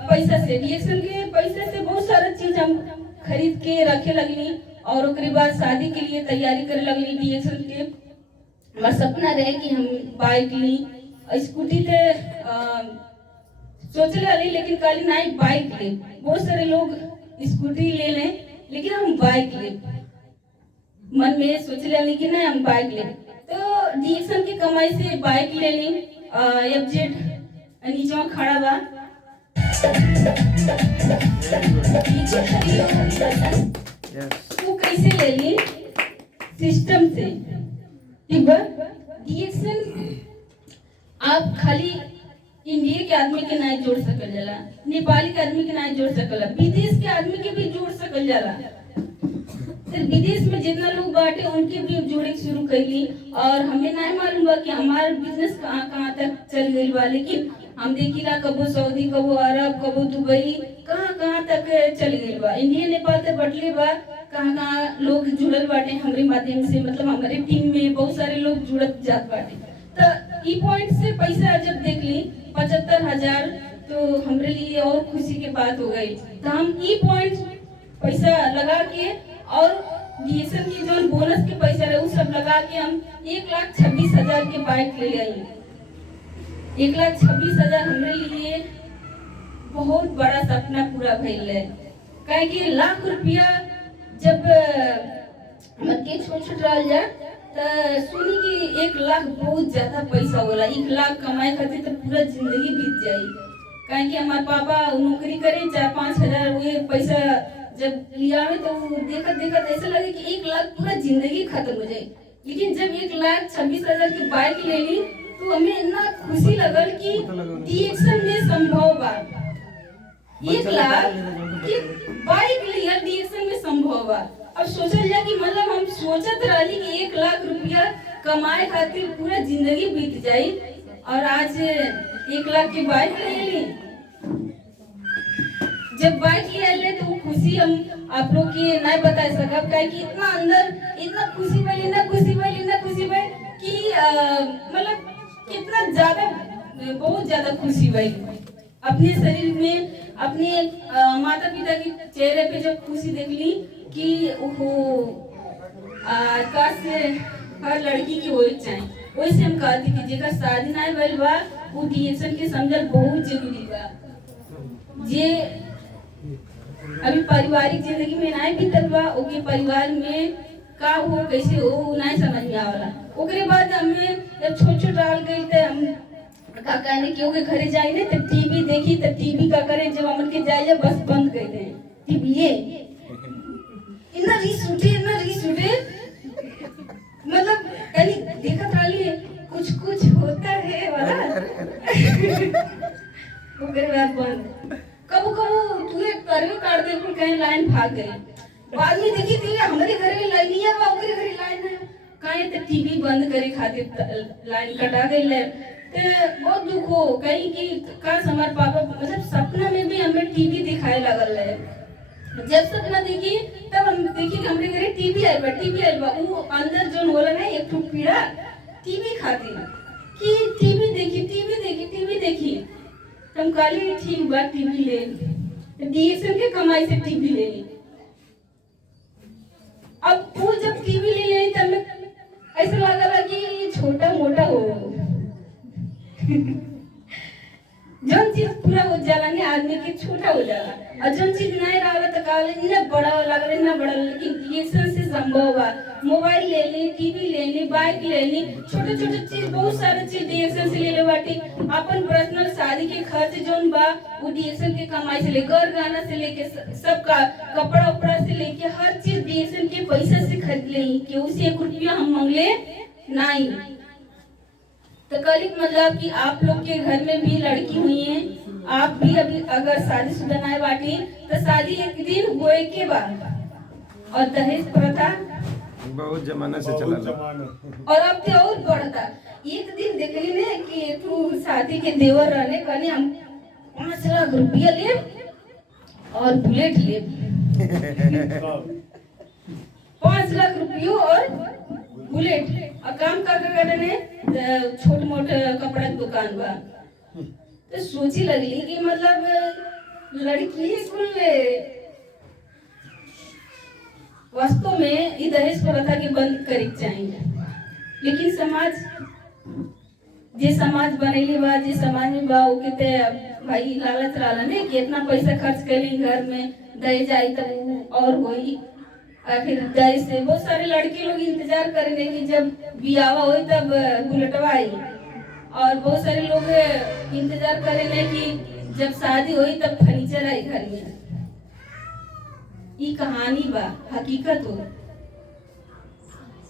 पैसा से, डीएक्शन के पैसे से बहुत सारा चीज हम खरीद के रखे लगली। और ओकरे बाद शादी के लिए तैयारी करे लगली। डीएक्शन के हमारा सपना रहे कि हम बाइक ली, स्कूटी ते सोचले वाली, लेकिन कहली नहीं बाइक ले। बहुत सारे लोग स्कूटी ले लें, लेकिन हम बाइक ले, मन में सोचले वाली कि नहीं हम बाइक ले। तो डीएक्शन की कमाई से बाइक ले ली। एफजेड नीचे खड़ा बा, वो कैसे ले ली? सिस्टम से। ठीक बा। डीएक्शन आप खाली इंडिया के आदमी के नहीं जोड़ सकल जाला, नेपाली के आदमी के नहीं जोड़ सकला, विदेश के आदमी के भी जोड़ सकल जाला। विदेश में जितना लोग बाटे उनके भी जोड़े शुरू कैली। और हमें नहीं मालूम बा कि हमारा बिजनेस कहाँ कहाँ तक चल गई बा, लेकिन हम देखिला कबो सऊदी, कबो अरब, कबो दुबई, कहाँ कहाँ तक चल गई बा। इंडिया नेपाल तक बटले बा, कहाँ कहाँ लोग जुड़ल बाटे हमारे माध्यम से। मतलब हमारे टीम में बहुत सारे लोग जुड़त जात बाटे। तो ई पॉइंट से पैसा जब देख ली 75,000, तो हमारे लिए और खुशी की बात हो गई। तो हम ई पॉइंट पैसा लगा के और डीएक्शन की जो बोनस के पैसा रहे वो सब लगा के हम 1,26,000 के बाइक ले आई। 1,26,000 हमारे लिए बहुत बड़ा सपना पूरा भइल है। काहे कि लाख रुपया जब हमके छोट रहल जा तो सुनी कि 1 लाख बहुत ज्यादा पैसा होला। 1 लाख कमाए खातिर तो पूरा जिंदगी बीत जाई। काहे कि हमारे पापा नौकरी करे, 4-5 हजार हुए पैसा जब लिया में तो देखत देखत ऐसा लगे कि 1 लाख पूरा जिंदगी खत्म हो जाए। लेकिन जब 1,26,000 की बाइक ले ली तो हमें इतना खुशी लगल कि डीएक्शन में संभव बा। 1 लाख की बाइक लिया डीएक्शन में संभव बा। अब सोचल जा कि मतलब हम सोचत रहली कि 1 लाख रुपया कमाए खातिर पूरा जिंदगी बीत जाई, और आज 1 लाख की बाइक ले ली। जब बाइक ले आए तो खुशी खुशी हम आप लोग के नहीं बता सकब काहे कि इतना अंदर इतना खुशी भइल कि मतलब कितना ज्यादा बहुत ज्यादा खुशी भइल अपने शरीर में अपने माता पिता के चेहरे पे जब खुशी देखली कि वो काश हर लड़की की हो चाहे वैसे हम कहती कि जेकर शादी नहीं भइल बा वो डीएक्शन के समझल बहुत जरूरी बा। जे अभी पारिवारिक जिंदगी में नहीं बीतल बा ओके परिवार में का हो कैसे हो नहीं समझ में आवला। ओकरे बाद हमें जब छोट डाल गई तो हम का कहने कि ओके घरे जाई ने तब टीवी देखी तब टीवी का करे जब हमन के जाइए बस बंद कर दे टीवी ये इतना रीस उठे मतलब कहीं देखत रही कुछ होता है वाला ओकरे बाद बंद कबू तू करवे काट दे फिर कहीं लाइन भाग गई बाद में देखी थी हमारे घर में लाइन नहीं है ओकरे घर लाइन है कहीं तो टीवी बंद करे खातिर लाइन कटा गई ले तो बहुत दुख हो कहीं कि काश हमारे पापा मतलब सपना में भी हमें टीवी दिखाए लगल है। जब सपना देखी तब हम देखी कि हमारे घर टीवी आइल बा वो अंदर जो होला ना एक ठो कीड़ा टीवी खातिर कि टीवी देखी हम काली ठीक बा टीवी ले डीएक्शन के कमाई से टीवी ले ली। अब वो जब टीवी ले ली तब ऐसा लगा कि छोटा मोटा हो जौन चीज पूरा हो जाला ने आदमी के छोटा हो जाला और जौन चीज नहीं रहला तो काले इतना बड़ा लगले इतना बड़ा लेकिन डीएक्शन से संभव बा। मोबाइल ले ली टीवी ले ली बाइक ले ली छोटे चीज बहुत सारे चीज डीएक्शन से ले ले बाटी। अपन पर्सनल शादी के खर्च जौन बा वो डीएक्शन के कमाई से ले घर गाना से लेके सब का कपड़ा उपड़ा से लेके हर चीज डीएक्शन के पैसे से खरीद ले कि उसे 1 रुपया हम मांगले नहीं। तो कल मतलब कि आप लोग के घर में भी लड़की हुई है आप भी अभी अगर शादीशुदा नहीं बाटी तो शादी एक दिन होए के बाद और दहेज प्रथा बहुत जमाना से चला और अब तो और बढ़ता। एक दिन देखली ने कि तू शादी के देवर रहने कहने हम 5 लाख रुपया ले और बुलेट ले 5 लाख रुपया और बुलेट और काम करने छोट मोट कपड़ा दुकान बा तो सोची लगली कि मतलब लड़की कुल वास्तव में ये दहेज प्रथा के बंद करे चाहिए। लेकिन समाज जे समाज बनेली बा जे समाज में बा ओके ते भाई लालच रहला ने कि इतना पैसा खर्च करी घर में दहेज आई तो और होई फिर दहेज से बहुत सारे लड़के लोग इंतजार कर रहे कि जब बियावा हो तब बुलेटवा आई और बहुत सारे लोग इंतजार कर रहे कि जब शादी हुई तब फर्नीचर आई घर में। ये कहानी बा हकीकत हो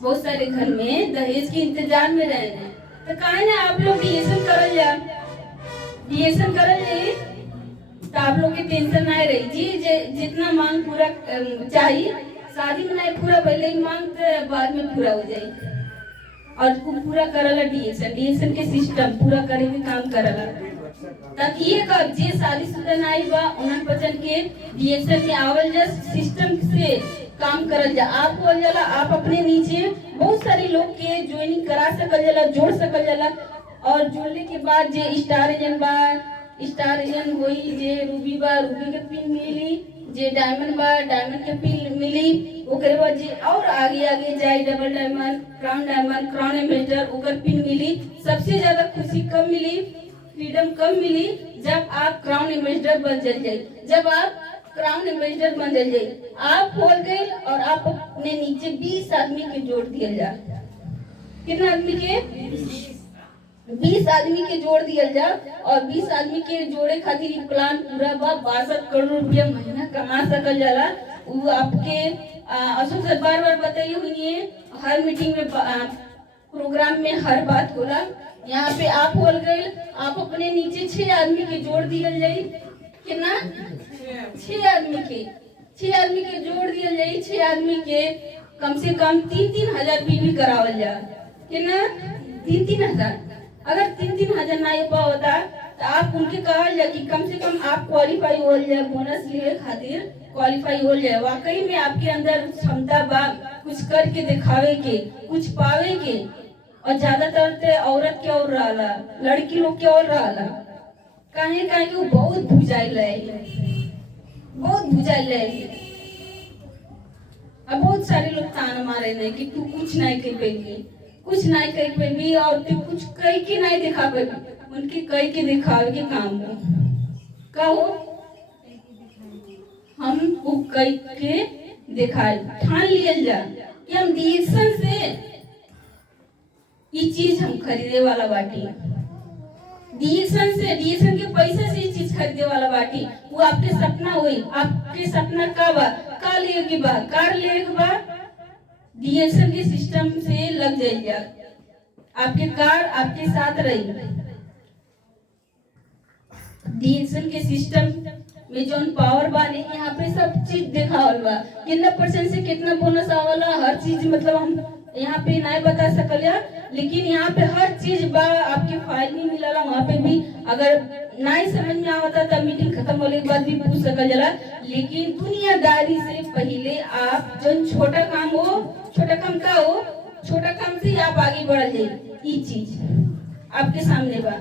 बहुत सारे घर में दहेज के इंतजार में रहे हैं तो काहे ना आप लोग डीएक्शन करल जा डीएक्शन करल जाए तो आप लोग के टेंशन नहीं रही जी जितना मांग पूरा चाहिए शादी में नहीं पूरा पहले मांग तो बाद में पूरा हो जाए और पूरा करला डीएक्शन के सिस्टम पूरा करे के काम करला ताकि ये कब जे शादीशुदा नहीं बा उन्हन बचन के डीएक्शन के आवल जा सिस्टम से काम करल जा आप बोल जाला आप अपने नीचे बहुत सारे लोग के ज्वाइनिंग करा सकल जाला जोड़ सकल जाला और जोड़ने के बाद जे स्टार एजेंट होई जे रूबी बा रूबी के पिन मिली जे डायमंड बा डायमंड के पिन मिली ओकरे बाद जे और आगे जाए डबल डायमंड क्राउन एम्बेसडर ओकर पिन मिली। सबसे ज्यादा खुशी कब मिली फ्रीडम कब मिली जब आप क्राउन एम्बेसडर बन जाए जब आप क्राउन एम्बेसडर बन जाए आप खोल गए और आप अपने नीचे 20 आदमी के जोड़ दिया जा कितना आदमी के 20 आदमी के जोड़ दिया जा और 20 आदमी के जोड़े खातिर प्लान पूरा बा 62 करोड़ रुपया महीना कमा सकल जाला। वो आपके अशोक सर बार बताइए हुई हर मीटिंग में प्रोग्राम में हर बात होला। यहाँ पे आप बोल गए आप अपने नीचे 6 आदमी के जोड़ दिया जाए कितना 6 आदमी के जोड़ दिया जाए 6 आदमी के कम से कम 3-3 हजार बीवी करावल जा कितना 3-3 हजार अगर 3-3 हजार नहीं होता तो आप उनके कहल जाए कि कम से कम आप क्वालिफाई हो जाए, बोनस लिए खातिर क्वालिफाई हो जाए। वाकई में आपके अंदर क्षमता बा कुछ करके दिखावे के, कुछ पावे के। और ज्यादातर ते औरत के और रहला, लड़की लोग के और रहला, काहे काहे कि वो बहुत भुजाइल है, बहुत भुजाइल है। अब बहुत सारे लोग ताना मारे नहीं कि तू कुछ नहीं कर पेगी, कुछ नहीं कर पेगी, और तू कुछ कह के नहीं दिखा पेगी। उनके कह के दिखावे के काम हो का हो, हम वो कह के दिखाए ठान लिया जा कि हम डिएक्शन से ये चीज हम खरीदे वाला बाटी, डिएक्शन से, डिएक्शन के पैसे से ये चीज खरीदे वाला बाटी। वो आपके सपना हुई, आपके सपना का बा, का ले के बा, कार ले के बा, डिएक्शन के सिस्टम से लग जाइए, आपके कार आपके साथ रही। डिएक्शन के सिस्टम में जो पावर बा ने यहाँ पे सब चीज दिखावल बा, कितना परसेंट से कितना बोनस आवला, हर चीज मतलब हम यहाँ पे नहीं बता सकलिया, लेकिन यहाँ पे हर चीज बा, आपके फाइल में मिलला। वहाँ पे भी अगर नहीं समझ में आवता तो मीटिंग खत्म होने के बाद भी पूछ सकल जाला। लेकिन दुनियादारी से पहले आप जो छोटा काम हो, छोटा काम का हो, छोटा काम से आप आगे बढ़ जाए। ये चीज आपके सामने बा,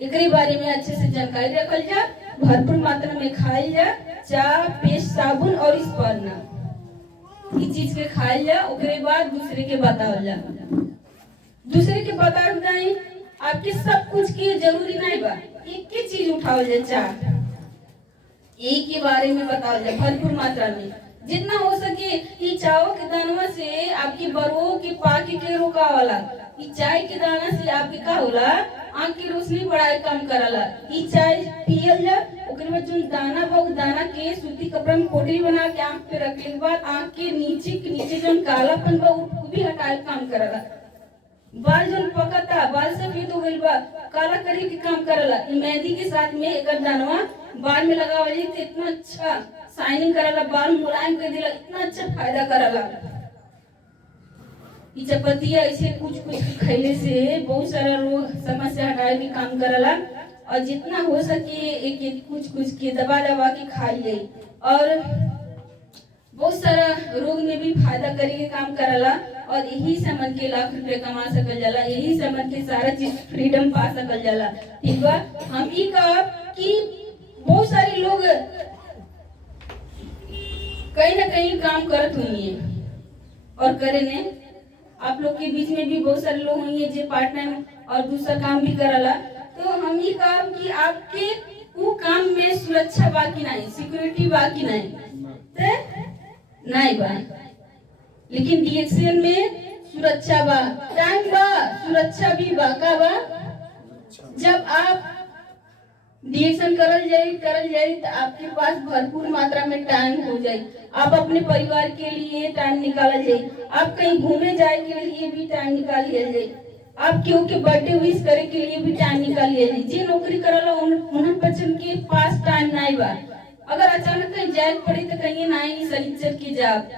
एकरे बारे में अच्छे से जानकारी रखल जा, भरपूर मात्रा में खाइल जा, चाय, पेस्ट, साबुन और स्पर्ना, ये चीज के खाइल जा। ओकरे बाद दूसरे के बतावल जा, दूसरे के बताई आपके सब कुछ के जरूरी नहीं बा, एक ही चीज उठावल जा, चाय, एक के बारे में बतावल जा भरपूर मात्रा में, जितना हो सके। ये चावल के दानवा से आपके बरो के पाके के रोका वाला, ये चाय के दाना से आपके का होला, आँख की रोशनी बढ़ाए काम करला। ये चाय पियल जा, ओकरे बाद जो दाना बा, वो दाना के सूती कपड़ा में पोटली बना के आँख पे रखले के बाद आँख के नीचे जो कालापन बा वो भी हटाए काम करला। बाल जो पकता, बाल सफेद हो गइल बा, काला करे के काम करला। मेहंदी के साथ में एक दानवा बाल में लगावली तो इतना अच्छा शाइनिंग करला, बाल मुलायम कर देला, इतना अच्छा फायदा करला। ये चपतिया ऐसे कुछ खैले से बहुत सारा रोग समस्या हटाए के काम करला। और जितना हो सके एक एक कुछ के दबा के खाइए, और बहुत सारा रोग में भी फायदा करे के काम करला। और यही से मन के लाख रुपए कमा सकल जाला, यही से मन के सारा चीज फ्रीडम पा सकल जाला। ठीक बा, हम ई का कि बहुत सारे लोग कहीं ना कहीं काम करत हुई है और करे ने। आप लोग के बीच में भी बहुत सारे लोग हुई है जो पार्ट टाइम और दूसरा काम भी करला। तो हम ये काम कि आपके वो काम में सुरक्षा बा कि नहीं, सिक्योरिटी बा कि नहीं, तो नहीं बा। लेकिन डिएक्शन में सुरक्षा बा, टाइम बा, सुरक्षा भी बा, का बा। जब आप डिएक्शन करल जाए तो आपके पास भरपूर मात्रा में टाइम हो जाए, आप अपने परिवार के लिए टाइम निकाला जाए, आप कहीं घूमे जाए के लिए भी टाइम निकाल लिया जाए, आप केहू के बर्थडे विश करे के लिए भी टाइम निकाल लिया जाए। जे नौकरी करला उन्हें बच्चन के पास टाइम नहीं बा। अगर अचानक कहीं जाए पड़े तो कहीं नहीं सनीचर की जाब,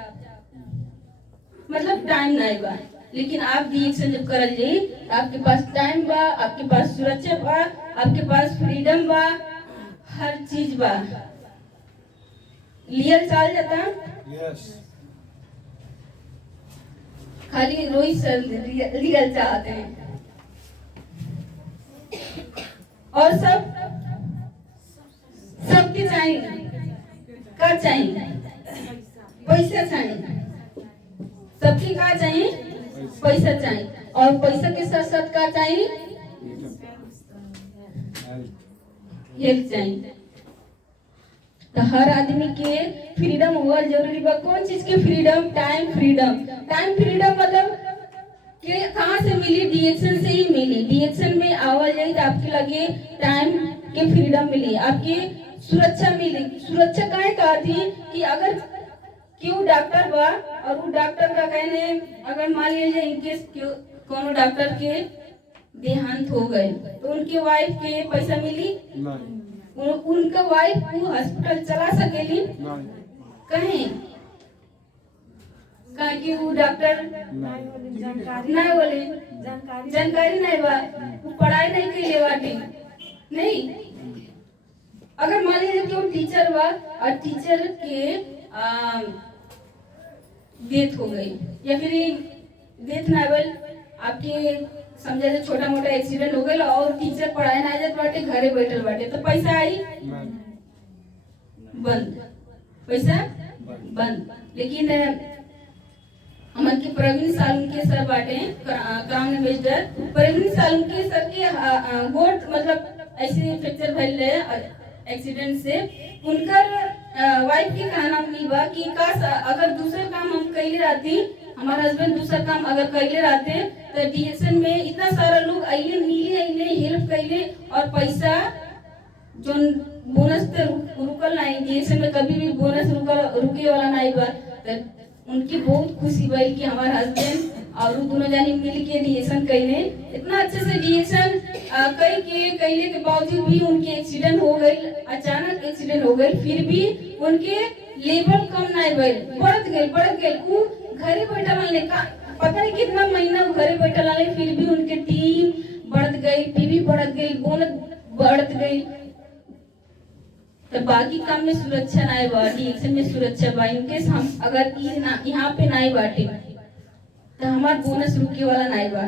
मतलब टाइम नहीं बा। लेकिन आप डिएक्शन जब करल जाए आपके पास टाइम बा, आपके पास सुरक्षा बा, आपके पास फ्रीडम बा, हर चीज बा। लियल चाल जाता यस, खाली रोहित सर लियल चाहते हैं, और सबके चाहिए, का चाहिए, पैसा चाहिए, सबकी का चाहिए, पैसा चाहिए। और पैसा के साथ साथ का चाहिए, हेल्थ चाहिए। तो हर आदमी के फ्रीडम हुआ जरूरी बा। कौन चीज के freedom? Time freedom. Time freedom मतलब कि कहाँ से मिली? डिएक्शन से ही मिली। डिएक्शन में आवाज जाए तो आपके लगे टाइम के फ्रीडम मिली, आपकी सुरक्षा मिली। सुरक्षा काहे कहती कि अगर क्यों डॉक्टर बा और वो डॉक्टर का कहने अगर मान लीजिए इनकेस कोनो डॉक्टर के देहांत हो गए तो उनके वाइफ के पैसा मिली नहीं, उनका वाइफ वो हॉस्पिटल चला सकेली कहीं कि वो डॉक्टर नहीं बोले जानकारी नहीं बा, वो पढ़ाई नहीं कैले बाटे, नहीं, अगर मान लीजिए कि वो टीचर बा और टीचर के डेथ हो गई या फिर डेथ ना भइल, आपके समझा जे छोटा मोटा एक्सीडेंट हो गइल और टीचर पढ़ाए ना जात बाटे, घरे बैठल बाटे, तो पैसा आई बंद, पैसा बंद। लेकिन हमन के प्रवीण सालुंके सर बाटे क्राउन एम्बेसडर, प्रवीण सालुंके सर के गोट मतलब ऐसे फ्रैक्चर भइल एक्सीडेंट से, उनकर वाइफ के कहना ई बा कि काश अगर दूसरा काम हम कैले रहती, हमारे हस्बैंड दूसरा काम अगर कैले रहते तो डीएक्शन में इतना सारा लोग आइले मिले हेल्प कैले और पैसा जो बोनस पे रुकल नहीं, डीएक्शन में कभी भी बोनस रुके वाला नहीं बा। तो उनकी बहुत खुशी भइल कि हमारे हस्बैंड और दोनों जानी मिल के डीएक्शन कैले, इतना अच्छे से डीएक्शन कैले के बावजूद भी उनके एक्सीडेंट हो गई, अचानक एक्सीडेंट हो गई, फिर भी उनके लेवल कम नहीं भइल, बढ़त गई। वो घरे बैठल रहने का पता नहीं कितना महीना घरे बैठल रहने, फिर भी उनके टीम बढ़त गई, टीवी बढ़त गई, बोनस बढ़त गई। तो बाकी काम में सुरक्षा नहीं बा, डीएक्शन में सुरक्षा बा। इनकेस हम अगर यहाँ पे नहीं बाटे तो हमार बोनस रुके वाला नहीं बा,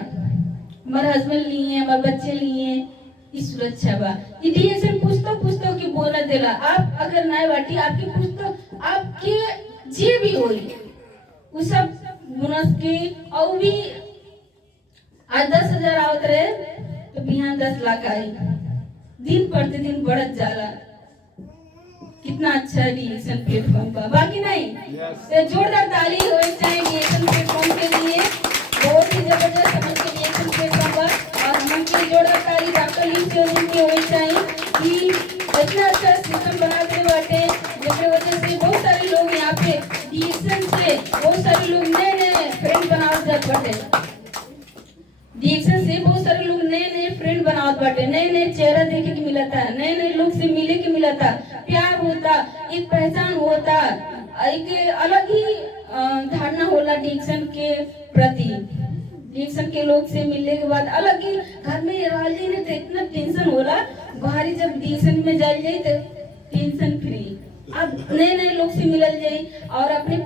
हमारे हस्बैंड लिए, हमारे बच्चे लिए, इस सुरक्षा बा। ये डीएक्शन पुस्तक की बोनस देला, आप अगर नहीं बाटी आपके पुस्तक आपके जे भी होई वो सब बोनस के, और भी आज 10,000 आवत रहे तो बिहान 10 लाख आई, दिन प्रतिदिन बढ़त जाला। कितना अच्छा डीएक्शन प्लेटफॉर्म बा, बाकी नहीं तो जोरदार ताली होनी चाहिए डीएक्शन प्लेटफॉर्म के लिए, बहुत ही जबरदस्त हमन के डीएक्शन प्लेटफॉर्म बा। और हमन के जोरदार ताली डॉक्टर ली जोनी की होनी चाहिए कि इतना अच्छा सिस्टम बना के बाटे, जिसकी वजह से बहुत सारे लोग यहाँ पे डीएक्शन से बहुत सारे लोग नए फ्रेंड बनावत जात बाटे, डीएक्शन से बहुत सारे लोग नए फ्रेंड बनावत बाटे, नए चेहरा देखे के मिलता, नए लोग से मिले के मिलता, प्यार होता, एक पहचान होता, एक अलग ही धारणा होला डीएक्शन के प्रति। डीएक्शन के लोग से मिलने के बाद अलग ही घर में रह जाए तो इतना टेंशन होला, बाहरी जब डीएक्शन में जाए तो टेंशन फ्री, अब नए लोग से मिलल जाए और अपने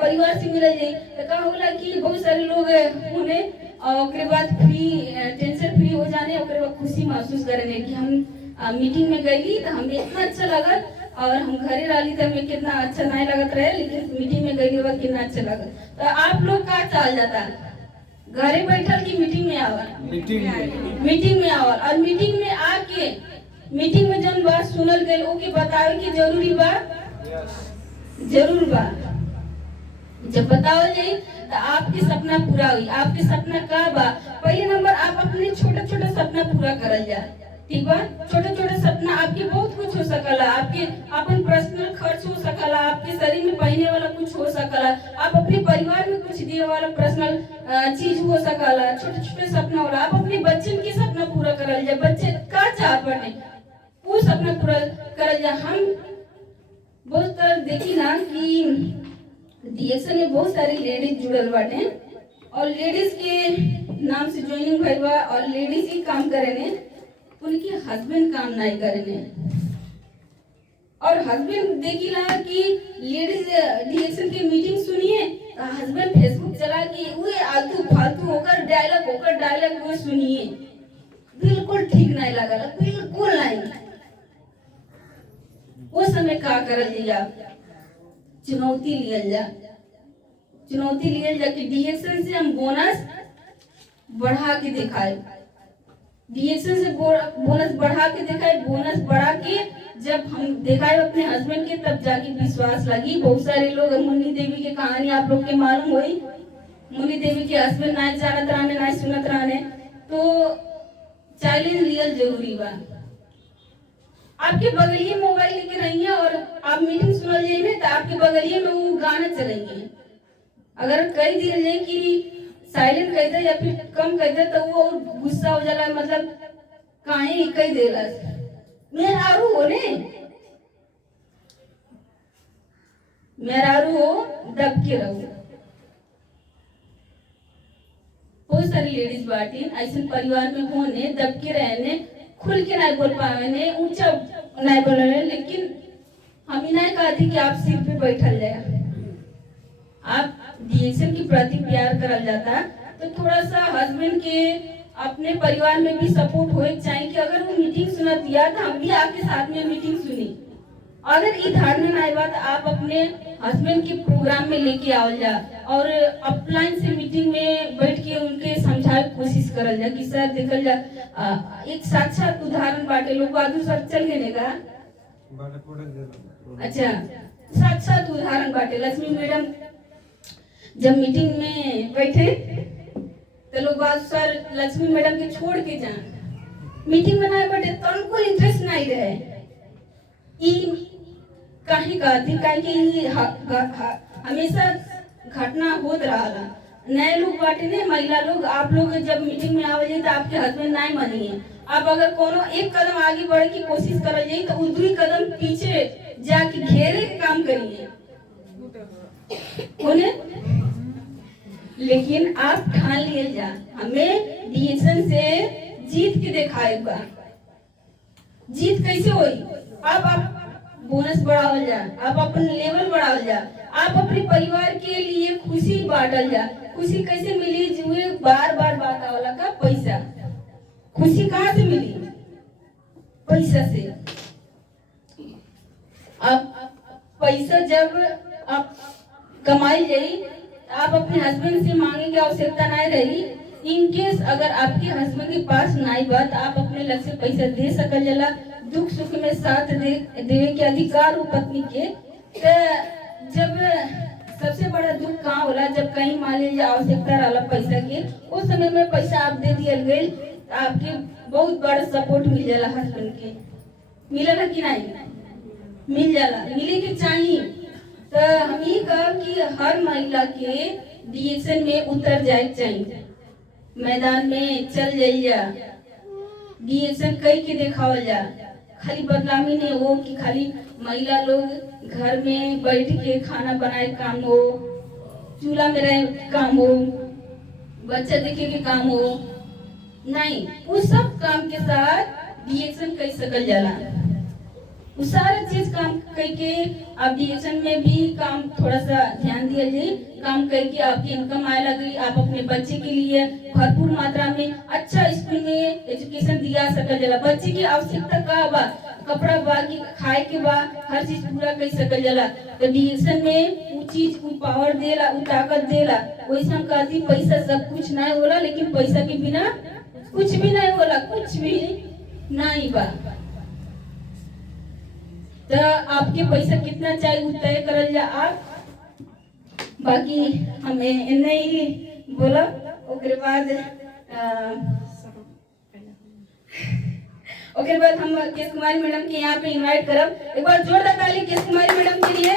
परिवार से मिलल जाए तो का होला कि बहुत सारे लोग होने और उसके बाद फ्री टेंशन फ्री हो जाने, उसके बाद खुशी महसूस करने कि हम मीटिंग में गई तो हमें इतना अच्छा लगा, और हम घरे रही तो हमें कितना अच्छा नहीं लगत रहे, लेकिन मीटिंग में गई के बाद कितना अच्छा लगा। तो आप लोग का चाल जाता घरे बैठल की मीटिंग में आवल, मीटिंग में आवल, और मीटिंग में आके मीटिंग में जन बात सुनल गई ओके बतावे की जरूरी बा, जरूर बा। जब बताओ जाए तो आपके सपना पूरा हुई। आपके सपना का बा, पहले नंबर आप अपने छोटा छोटा सपना पूरा करल जा, ठीक बा। छोटा छोटा सपना आपके बहुत कुछ हो सकला, आपके अपन पर्सनल खर्च हो सकला, आपके शरीर में पहने वाला कुछ हो सकला, आप अपने परिवार में कुछ दिए वाला पर्सनल चीज हो सकला, छोटे छोटे सपना होला। आप अपने बच्चन के सपना पूरा करल जा, बच्चे का चाहत बाटे वो सपना पूरा करल जा। हम बहुत तरह देखी ना कि डीएक्शन में बहुत सारी लेडीज जुड़ल बाटे और लेडीज के नाम से ज्वाइनिंग भइल बा, और लेडीज ही काम करेने, उनके हस्बैंड काम नहीं करेने। और हस्बैंड देखिला कि लेडीज डीएक्शन के मीटिंग सुनिए तो हस्बैंड फेसबुक चला के वो आलतू फालतू होकर डायलॉग वो सुनिए, बिल्कुल ठीक नहीं लगला, बिल्कुल नहीं। उस समय का करल जा, चुनौती लियल जा कि डीएक्शन से हम बोनस बढ़ा के दिखाए, डीएक्शन से बोनस बढ़ा के दिखाए, बोनस बढ़ा के जब हम दिखाए अपने हस्बैंड के तब जाके विश्वास लगी। बहुत सारे लोग, मुन्नी देवी की कहानी आप लोग के मालूम हुई, मुन्नी देवी के हस्बैंड ना जानत रहने ना सुनत रहने, तो चैलेंज लियल जरूरी बा। आपके बगलिए मोबाइल लेके रहिए और आप मीटिंग सुनल जाइए तो आपके बगलिए में वो गाना चलेंगे, अगर कह दिया जाए कि साइलेंट कह दे या फिर कम कह दे तो वो गुस्सा हो जाला, मतलब काहे कह देला मेहरारू हो ने, मेहरारू हो दब के रहो। बहुत सारी लेडीज बाटी ऐसे परिवार में होने दब के रहने खुल के नहीं बोल पावे ने, ऊंचा नहीं बोले, लेकिन हम ही नहीं कहती कि आप सिर पे बैठल जाए। आप डीएक्शन के प्रति प्यार करल जाता तो थोड़ा सा हस्बैंड के अपने परिवार में भी सपोर्ट होए चाहिए कि अगर वो मीटिंग सुना दिया तो हम भी आपके साथ में मीटिंग सुनी। अगर ये धारणा नहीं बात आप अपने हस्बैंड के प्रोग्राम में लेके आओ जा और अपलाइन से मीटिंग में बैठ के उनके समझाए कोशिश करल जा कि सर देखल जा एक साक्षात उदाहरण बाटे लोग बादू सर चल गए का। अच्छा, साक्षात उदाहरण बाटे लक्ष्मी मैडम जब मीटिंग में बैठे तो लोग बात सर लक्ष्मी मैडम के छोड़ के जा मीटिंग में नहीं बैठे तो उनको इंटरेस्ट नहीं रहे। कहीं कहती काहे कि हमेशा घटना होत रहा। नए लोग बाटे ने महिला लोग, आप लोग जब मीटिंग में आवे तो आपके हस्बैंड नहीं मानिए। आप अगर कोनो एक कदम आगे बढ़े की कोशिश करल जाए तो दूसरी कदम पीछे जाके घेरे के काम करिए होने। लेकिन आप ठान लिए जा हमें डीएक्शन से जीत के दिखाए बा। जीत कैसे होई? आप बोनस बढ़ावल जा, आप अपन लेवल बढ़ावल जा, आप अपने परिवार के लिए खुशी बांटल जा। खुशी कैसे मिली? जुए बार बार बात आवला का पैसा। खुशी कहाँ से मिली? पैसा से। अब पैसा जब आप कमाई जाई आप अपने हस्बैंड से मांगे की आवश्यकता नहीं रही। इन केस अगर आपके हस्बैंड के पास नहीं बात आप अपने लग से पैसा दे सकल जला। दुख सुख में साथ देवे के अधिकार हो पत्नी के। जब सबसे बड़ा दुख कहाँ होला? जब कहीं मान लीजिए आवश्यकता रहा पैसा के, उस समय में पैसा आप दे दिया गई आपके बहुत बड़ा सपोर्ट मिल जाला हस्बैंड के। मिलेला कि नहीं? मिल जाला, मिले के चाहिए। तो हम ये कह कि हर महिला के डीएक्शन में उतर जाए चाहिए, मैदान में चल जाइए, डीएक्शन कई के दिखावल जा। खाली बदनामी नहीं हो कि खाली महिला लोग घर में बैठ के खाना बनाए काम हो, चूल्हा में रहे काम हो, बच्चा देखे के काम हो, नहीं, उस सब काम के साथ डीएक्शन कर सकल जाला। उस सारा चीज काम करके आप डीएक्शन में भी काम थोड़ा सा ध्यान दिया जाए। काम करके आपकी इनकम आए लगी, आप अपने बच्चे के लिए भरपूर मात्रा में अच्छा स्कूल में एजुकेशन दिया सकल जाला। बच्चे की आवश्यकता का बा, कपड़ा बा कि खाए के बा, हर चीज पूरा कर सकल जाला। तो डीएक्शन में वो चीज को पावर देला, वो ताकत देला। वैसे हम कहती पैसा सब कुछ नहीं होला, लेकिन पैसा के बिना कुछ भी नहीं होला, कुछ भी नहीं बा। तो आपके पैसा कितना चाहिए वो तय करल जा आप। बाकी हमें नहीं बोला ओकरे बाद हम केश कुमारी मैडम के यहाँ पे इनवाइट करब। एक बार जोरदार ताली केश कुमारी मैडम के लिए।